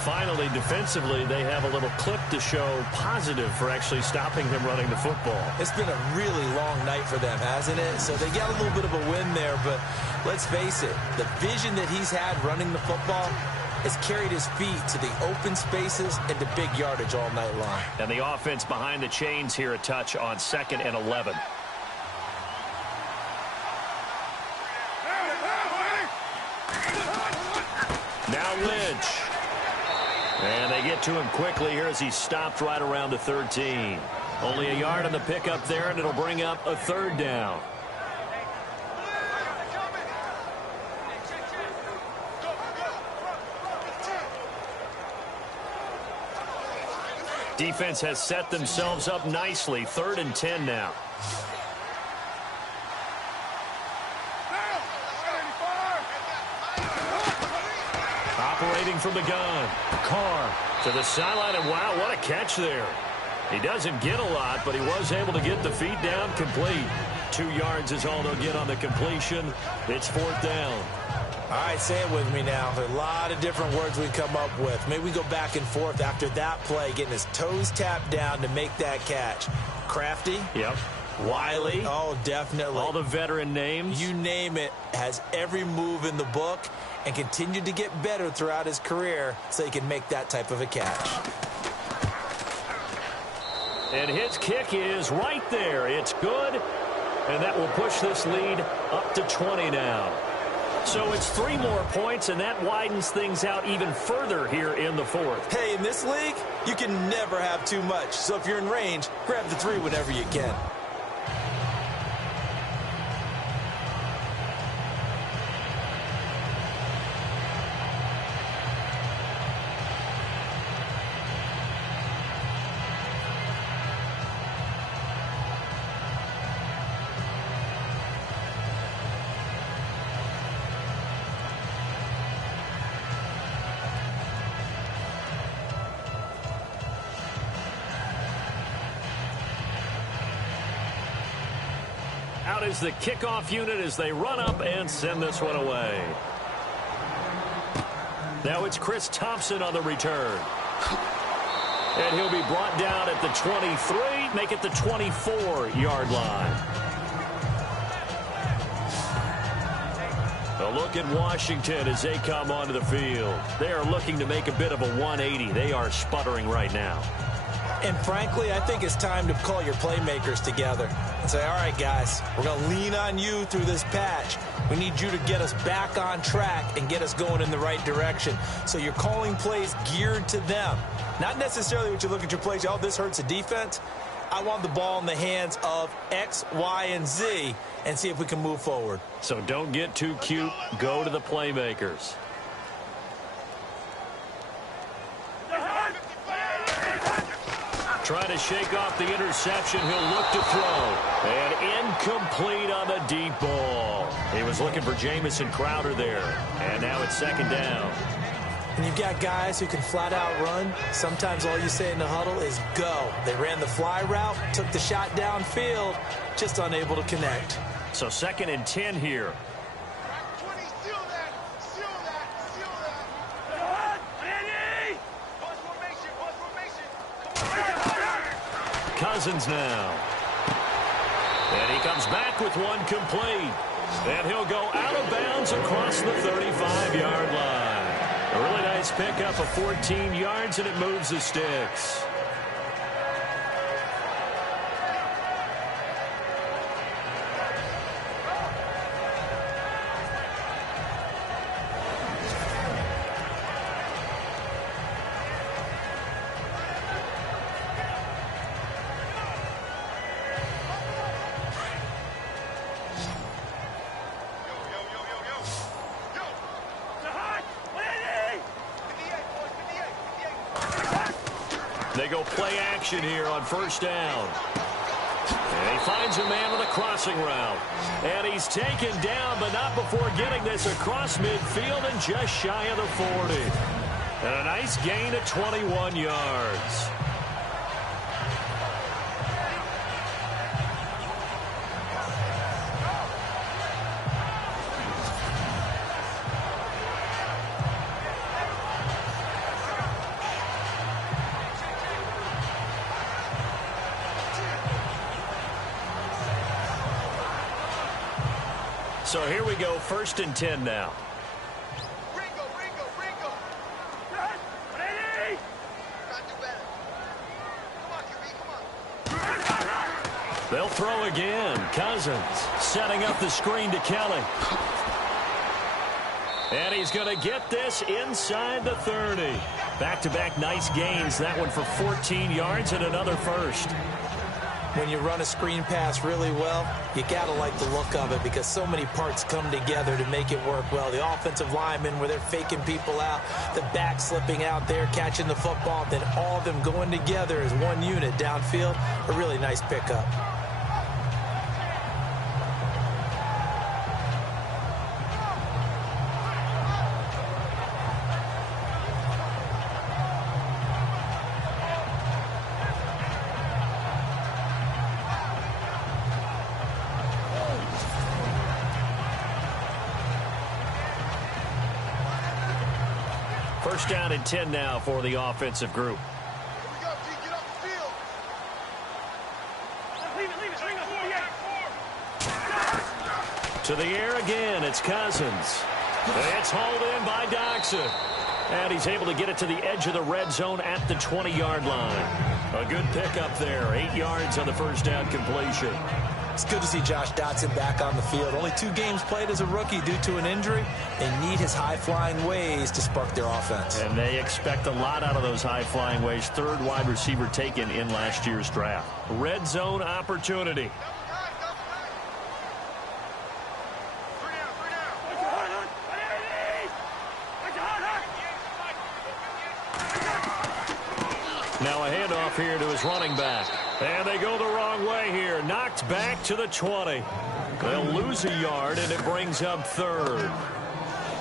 Finally, defensively, they have a little clip to show positive for actually stopping him running the football. It's been a really long night for them, hasn't it? So they got a little bit of a win there, but let's face it, the vision that he's had running the football has carried his feet to the open spaces and to big yardage all night long. And the offense behind the chains here a touch on 2nd and 11. Now Lynch. And they get to him quickly here as he's stopped right around the 13. Only a yard on the pickup there, and it'll bring up a 3rd down. Defense has set themselves up nicely. 3rd and 10 now. Operating from the gun. Carr to the sideline, and wow, what a catch there. He doesn't get a lot, but he was able to get the feet down complete. 2 yards is all they'll get on the completion. It's 4th down. All right, say it with me now. There are a lot of different words we come up with. Maybe we go back and forth after that play, getting his toes tapped down to make that catch. Crafty. Yep. Wiley. Oh, definitely. All the veteran names. You name it. Has every move in the book and continued to get better throughout his career so he can make that type of a catch. And his kick is right there. It's good, and that will push this lead up to 20 now. So it's 3 more points, and that widens things out even further here in the 4th. Hey, in this league, you can never have too much. So if you're in range, grab the 3 whenever you can. Out is the kickoff unit as they run up and send this one away. Now it's Chris Thompson on the return. And he'll be brought down at the 23, make it the 24-yard line. A look at Washington as they come onto the field. They are looking to make a bit of a 180. They are sputtering right now. And frankly, I think it's time to call your playmakers together and say, all right, guys, we're going to lean on you through this patch. We need you to get us back on track and get us going in the right direction. So you're calling plays geared to them. Not necessarily what you look at your plays, oh, this hurts the defense. I want the ball in the hands of X, Y, and Z and see if we can move forward. So don't get too cute. Go to the playmakers. Trying to shake off the interception. He'll look to throw. And incomplete on the deep ball. He was looking for Jamison Crowder there. And now it's second down. And you've got guys who can flat out run. Sometimes all you say in the huddle is go. They ran the fly route, took the shot downfield, just unable to connect. So 2nd and 10 here. Cousins now. And he comes back with one complete. And he'll go out of bounds across the 35-yard line. A really nice pickup of 14 yards, and it moves the sticks. They go play action here on first down. And he finds a man with a crossing route. And he's taken down, but not before getting this across midfield and just shy of the 40. And a nice gain of 21 yards. So here we go, 1st and 10 now. Ringo. Not too bad. Come on, QB, come on. They'll throw again. Cousins setting up the screen to Kelly. And he's going to get this inside the 30. Back-to-back nice gains. That one for 14 yards and another first. When you run a screen pass really well, you got to like the look of it because so many parts come together to make it work well. The offensive linemen where they're faking people out, the back slipping out there, catching the football, then all of them going together as one unit downfield. A really nice pickup. First down and 10 now for the offensive group. Here we go, G, get off the field. To the air again, it's Cousins. It's hauled in by Doxson. And he's able to get it to the edge of the red zone at the 20-yard line. A good pickup there, 8 yards on the first down completion. It's good to see Josh Dotson back on the field. Only 2 games played as a rookie due to an injury. They need his high-flying ways to spark their offense. And they expect a lot out of those high-flying ways. 3rd wide receiver taken in last year's draft. Red zone opportunity. Now a handoff here to his running back. And they go the wrong way here. Knocked back to the 20. They'll lose a yard, and it brings up 3rd.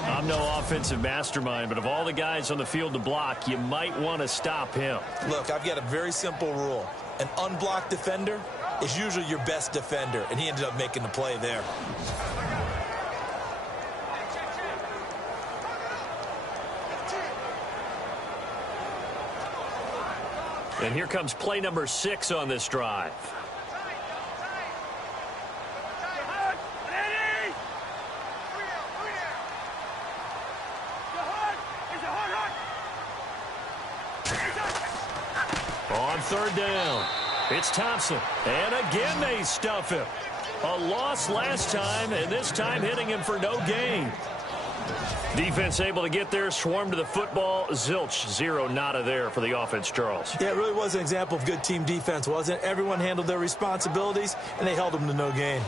I'm no offensive mastermind, but of all the guys on the field to block, you might want to stop him. Look, I've got a very simple rule. An unblocked defender is usually your best defender, and he ended up making the play there. And here comes play number 6 on this drive. On third down, it's Thompson. And again they stuff him. A loss last time, and this time hitting him for no gain. Defense able to get there, swarm to the football. Zilch, 0 nada there for the offense, Charles. Yeah, it really was an example of good team defense, wasn't it? Everyone handled their responsibilities, and they held them to no gain.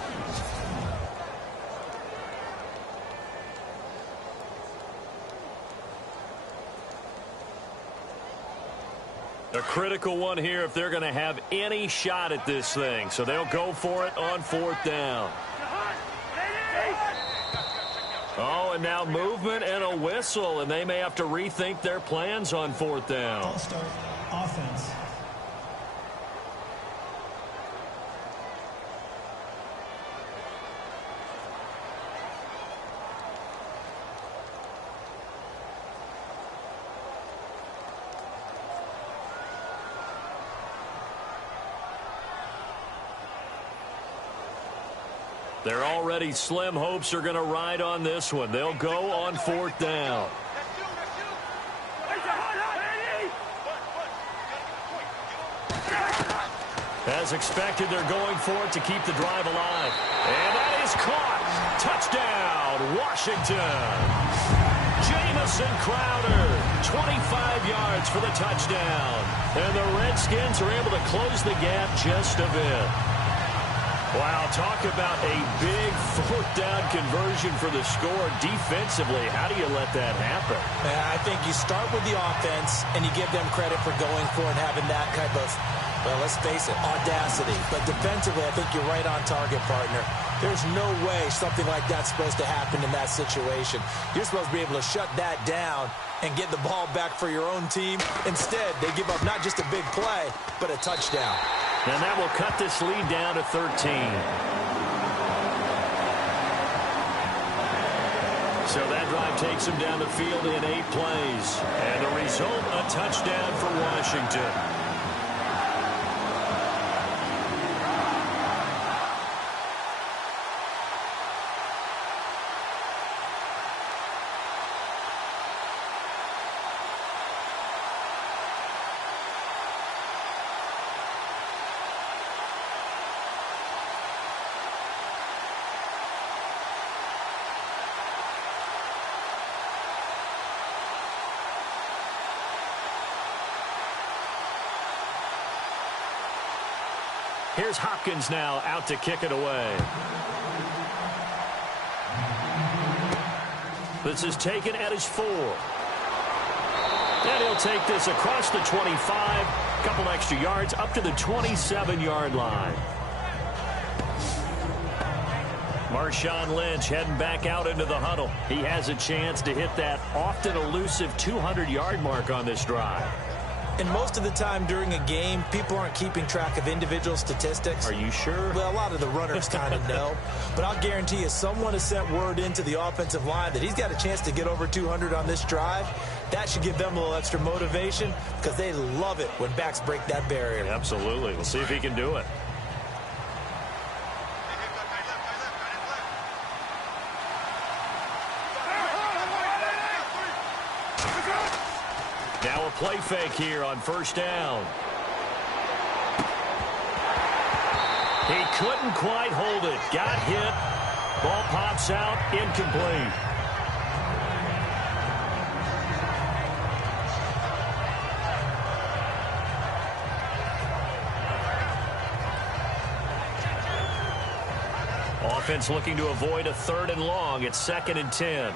A critical one here if they're going to have any shot at this thing. So they'll go for it on fourth down. Oh, and now movement and a whistle, and they may have to rethink their plans on fourth down. False start, offense. They're already slim hopes are going to ride on this one. They'll go on fourth down. As expected, they're going for it to keep the drive alive. And that is caught. Touchdown, Washington. Jamison Crowder, 25 yards for the touchdown. And the Redskins are able to close the gap just a bit. Wow, talk about a big fourth down conversion for the score. Defensively, how do you let that happen? I think you start with the offense, and you give them credit for going for it and having that kind of, well, let's face it, audacity. But defensively, I think you're right on target, partner. There's no way something like that's supposed to happen in that situation. You're supposed to be able to shut that down and get the ball back for your own team. Instead, they give up not just a big play, but a touchdown. And that will cut this lead down to 13. So that drive takes them down the field in 8 plays. And the result, a touchdown for Washington. Here's Hopkins now out to kick it away. This is taken at his 4. And he'll take this across the 25. Couple extra yards up to the 27-yard line. Marshawn Lynch heading back out into the huddle. He has a chance to hit that often elusive 200-yard mark on this drive. And most of the time during a game, people aren't keeping track of individual statistics. Are you sure? Well, a lot of the runners kind of know. But I'll guarantee you someone has sent word into the offensive line that he's got a chance to get over 200 on this drive. That should give them a little extra motivation because they love it when backs break that barrier. Absolutely. We'll see if he can do it. Now a play fake here on first down. He couldn't quite hold it. Got hit. Ball pops out. Incomplete. Offense looking to avoid a 3rd and long. It's 2nd and 10.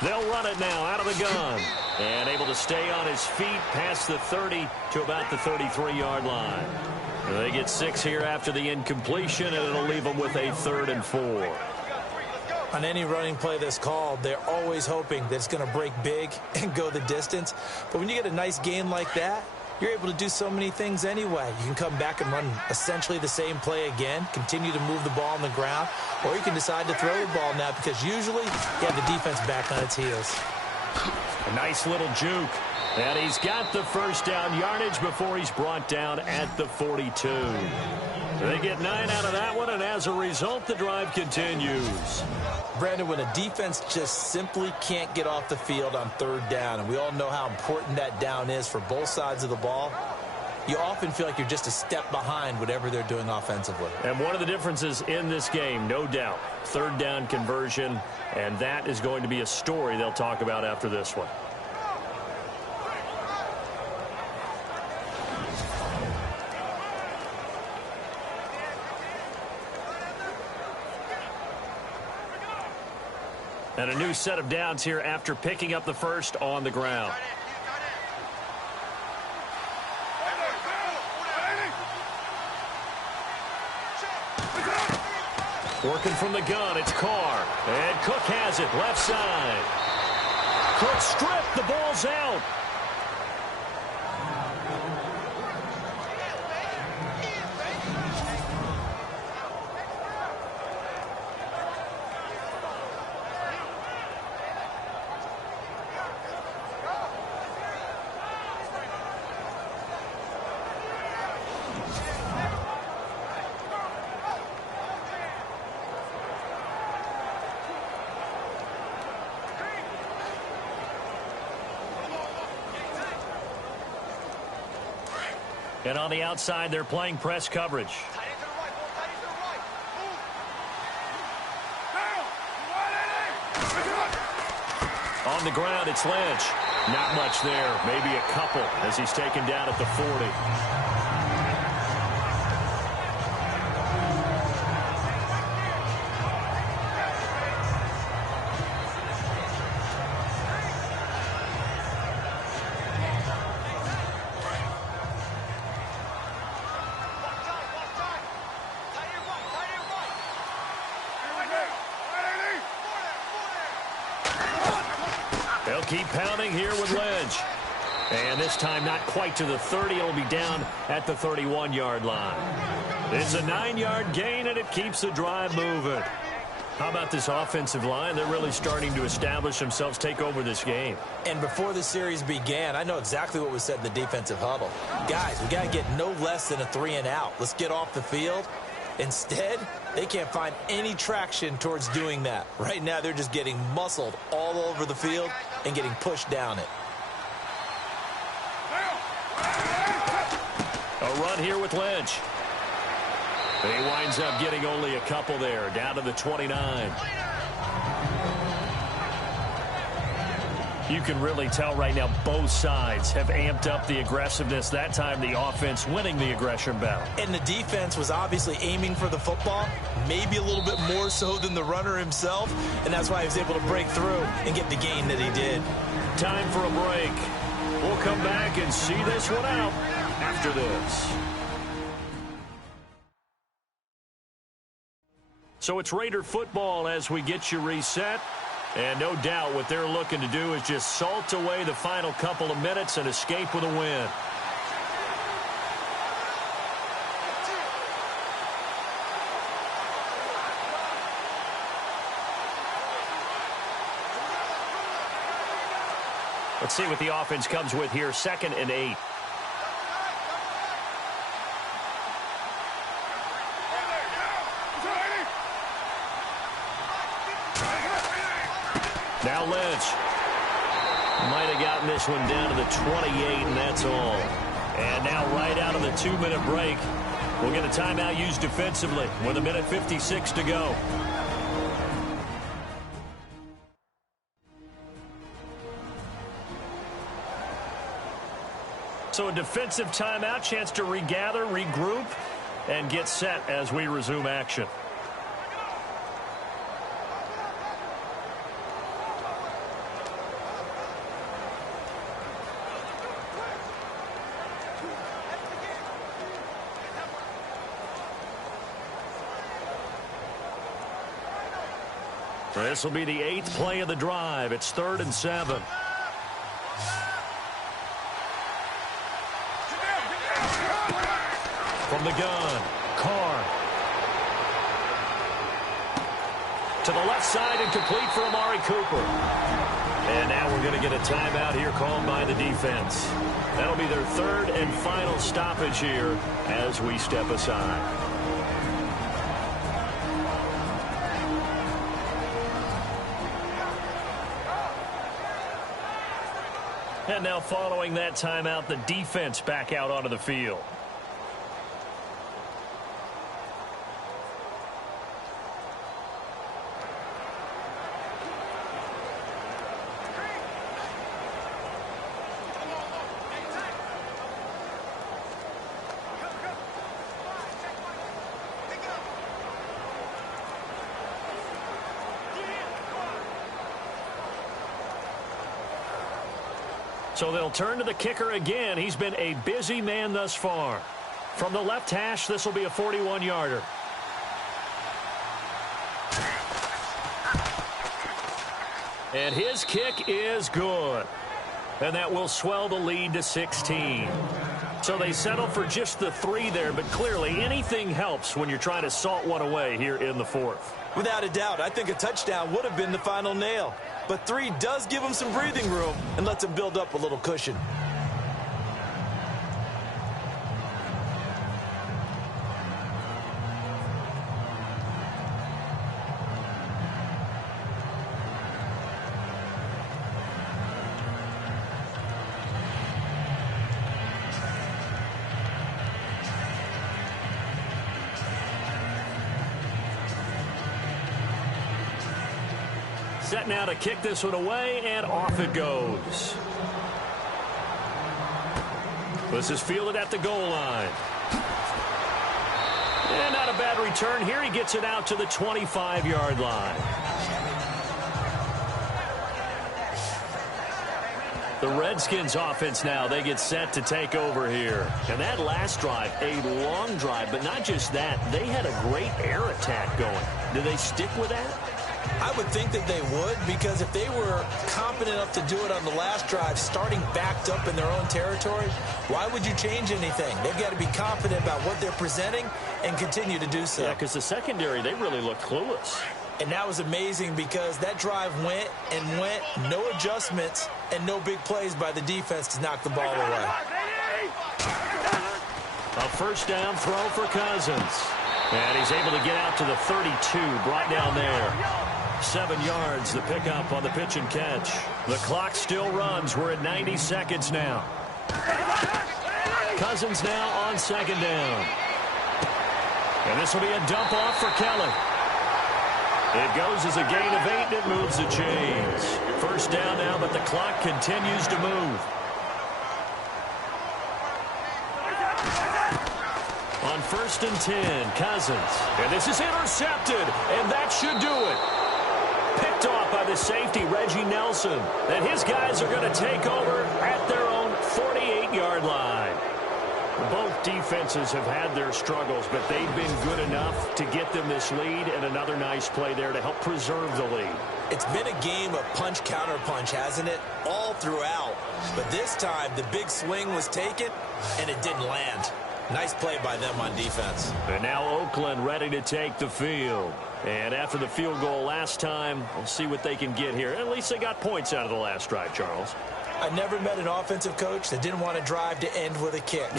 They'll run it now out of the gun. And able to stay on his feet past the 30 to about the 33-yard line. They get 6 here after the incompletion, and it'll leave them with a 3rd and 4. On any running play that's called, they're always hoping that it's going to break big and go the distance. But when you get a nice gain like that, you're able to do so many things anyway. You can come back and run essentially the same play again, continue to move the ball on the ground, or you can decide to throw the ball now because usually you have the defense back on its heels. A nice little juke. And he's got the first down yardage before he's brought down at the 42. They get 9 out of that one, and as a result, the drive continues. Brandon, when a defense just simply can't get off the field on third down, and we all know how important that down is for both sides of the ball, you often feel like you're just a step behind whatever they're doing offensively. And one of the differences in this game, no doubt, third down conversion, and that is going to be a story they'll talk about after this one. And a new set of downs here after picking up the first on the ground. Working from the gun, it's Carr. And Cook has it, left side. Cook stripped, the ball's out. And on the outside, they're playing press coverage. On the ground, it's Lynch. Not much there. Maybe a couple as he's taken down at the 40. They'll keep pounding here with Lynch. And this time not quite to the 30. It'll be down at the 31-yard line. It's a 9-yard gain, and it keeps the drive moving. How about this offensive line? They're really starting to establish themselves, take over this game. And before the series began, I know exactly what was said in the defensive huddle. Guys, we got to get no less than a 3-and-out. Let's get off the field. Instead, they can't find any traction towards doing that. Right now, they're just getting muscled all over the field and getting pushed down it. A run here with Lynch. He winds up getting only a couple there, down to the 29. You can really tell right now both sides have amped up the aggressiveness. That time the offense winning the aggression battle. And the defense was obviously aiming for the football, maybe a little bit more so than the runner himself, and that's why he was able to break through and get the gain that he did. Time for a break. We'll come back and see this one out after this. So it's Raider football as we get you reset. And no doubt what they're looking to do is just salt away the final couple of minutes and escape with a win. Let's see what the offense comes with here. 2nd and 8. Now Lynch might have gotten this one down to the 28, and that's all. And now right out of the 2-minute break, we'll get a timeout used defensively with 1:56 to go. So a defensive timeout, chance to regather, regroup, and get set as we resume action. This will be the 8th play of the drive. It's 3rd and 7. From the gun, Carr. To the left side and complete for Amari Cooper. And now we're going to get a timeout here called by the defense. That'll be their 3rd and final stoppage here as we step aside. And now following that timeout, the defense back out onto the field. So they'll turn to the kicker again. He's been a busy man thus far. From the left hash, this will be a 41-yarder. And his kick is good. And that will swell the lead to 16. So they settle for just the 3 there, but clearly anything helps when you're trying to salt one away here in the 4th. Without a doubt, I think a touchdown would have been the final nail. But 3 does give them some breathing room and lets them build up a little cushion. Set now to kick this one away, and off it goes. This is fielded at the goal line. And not a bad return here. He gets it out to the 25-yard line. The Redskins offense now, they get set to take over here. And that last drive, a long drive, but not just that. They had a great air attack going. Do they stick with that? I would think that they would, because if they were competent enough to do it on the last drive, starting backed up in their own territory, why would you change anything? They've got to be confident about what they're presenting and continue to do so. Yeah, because the secondary, they really looked clueless. And that was amazing because that drive went and went, no adjustments, and no big plays by the defense to knock the ball away. A first down throw for Cousins. And he's able to get out to the 32, brought down there. 7 yards, the pickup on the pitch and catch. The clock still runs. We're at 90 seconds now. Cousins now on 2nd down. And this will be a dump off for Kelly. It goes as a gain of 8, and it moves the chains. First down now, but the clock continues to move. On 1st and 10, Cousins. And this is intercepted, and that should do it. Picked off by the safety, Reggie Nelson. And his guys are going to take over at their own 48-yard line. Both defenses have had their struggles, but they've been good enough to get them this lead, and another nice play there to help preserve the lead. It's been a game of punch-counter-punch, hasn't it? All throughout. But this time, the big swing was taken, and it didn't land. Nice play by them on defense. And now Oakland ready to take the field. And after the field goal last time, we'll see what they can get here. At least they got points out of the last drive, Charles. I never met an offensive coach that didn't want to drive to end with a kick.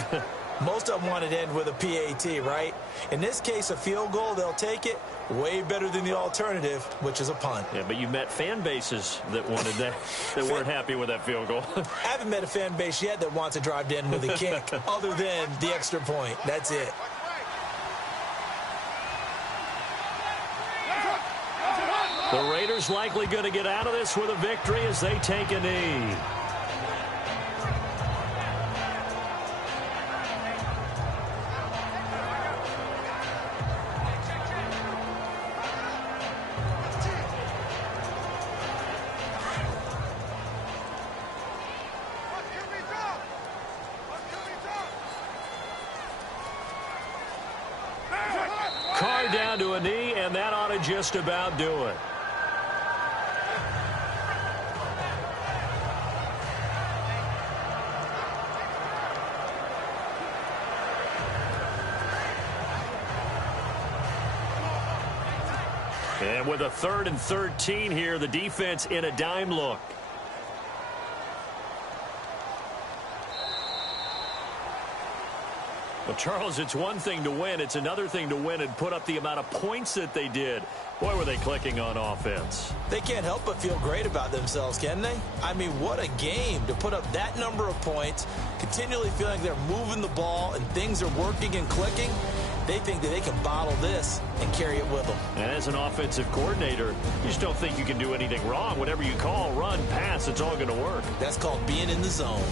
Most of them wanted to end with a PAT, right? In this case, a field goal, they'll take it. Way better than the alternative, which is a punt. Yeah, but you've met fan bases that wanted that, that weren't happy with that field goal. I haven't met a fan base yet that wants to drive to end with a kick, other than the extra point. That's it. The Raiders likely going to get out of this with a victory as they take a knee. Carr down to a knee, and that ought to just about do it. And with a 3rd and 13 here, the defense in a dime look. Well, Charles, it's one thing to win. It's another thing to win and put up the amount of points that they did. Boy, were they clicking on offense. They can't help but feel great about themselves, can they? I mean, what a game to put up that number of points, continually feeling they're moving the ball and things are working and clicking. They think that they can bottle this and carry it with them. And as an offensive coordinator, you just don't think you can do anything wrong. Whatever you call, run, pass, it's all going to work. That's called being in the zone.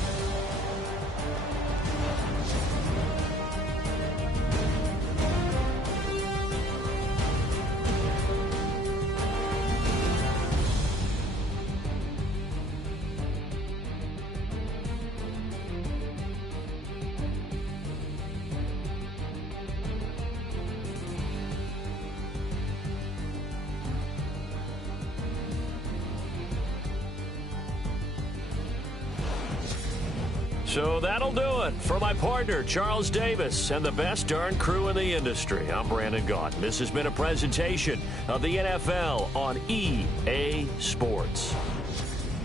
So that'll do it for my partner, Charles Davis, and the best darn crew in the industry. I'm Brandon Gaunt. This has been a presentation of the NFL on EA Sports.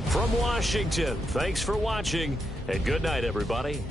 From Washington, thanks for watching, and good night, everybody.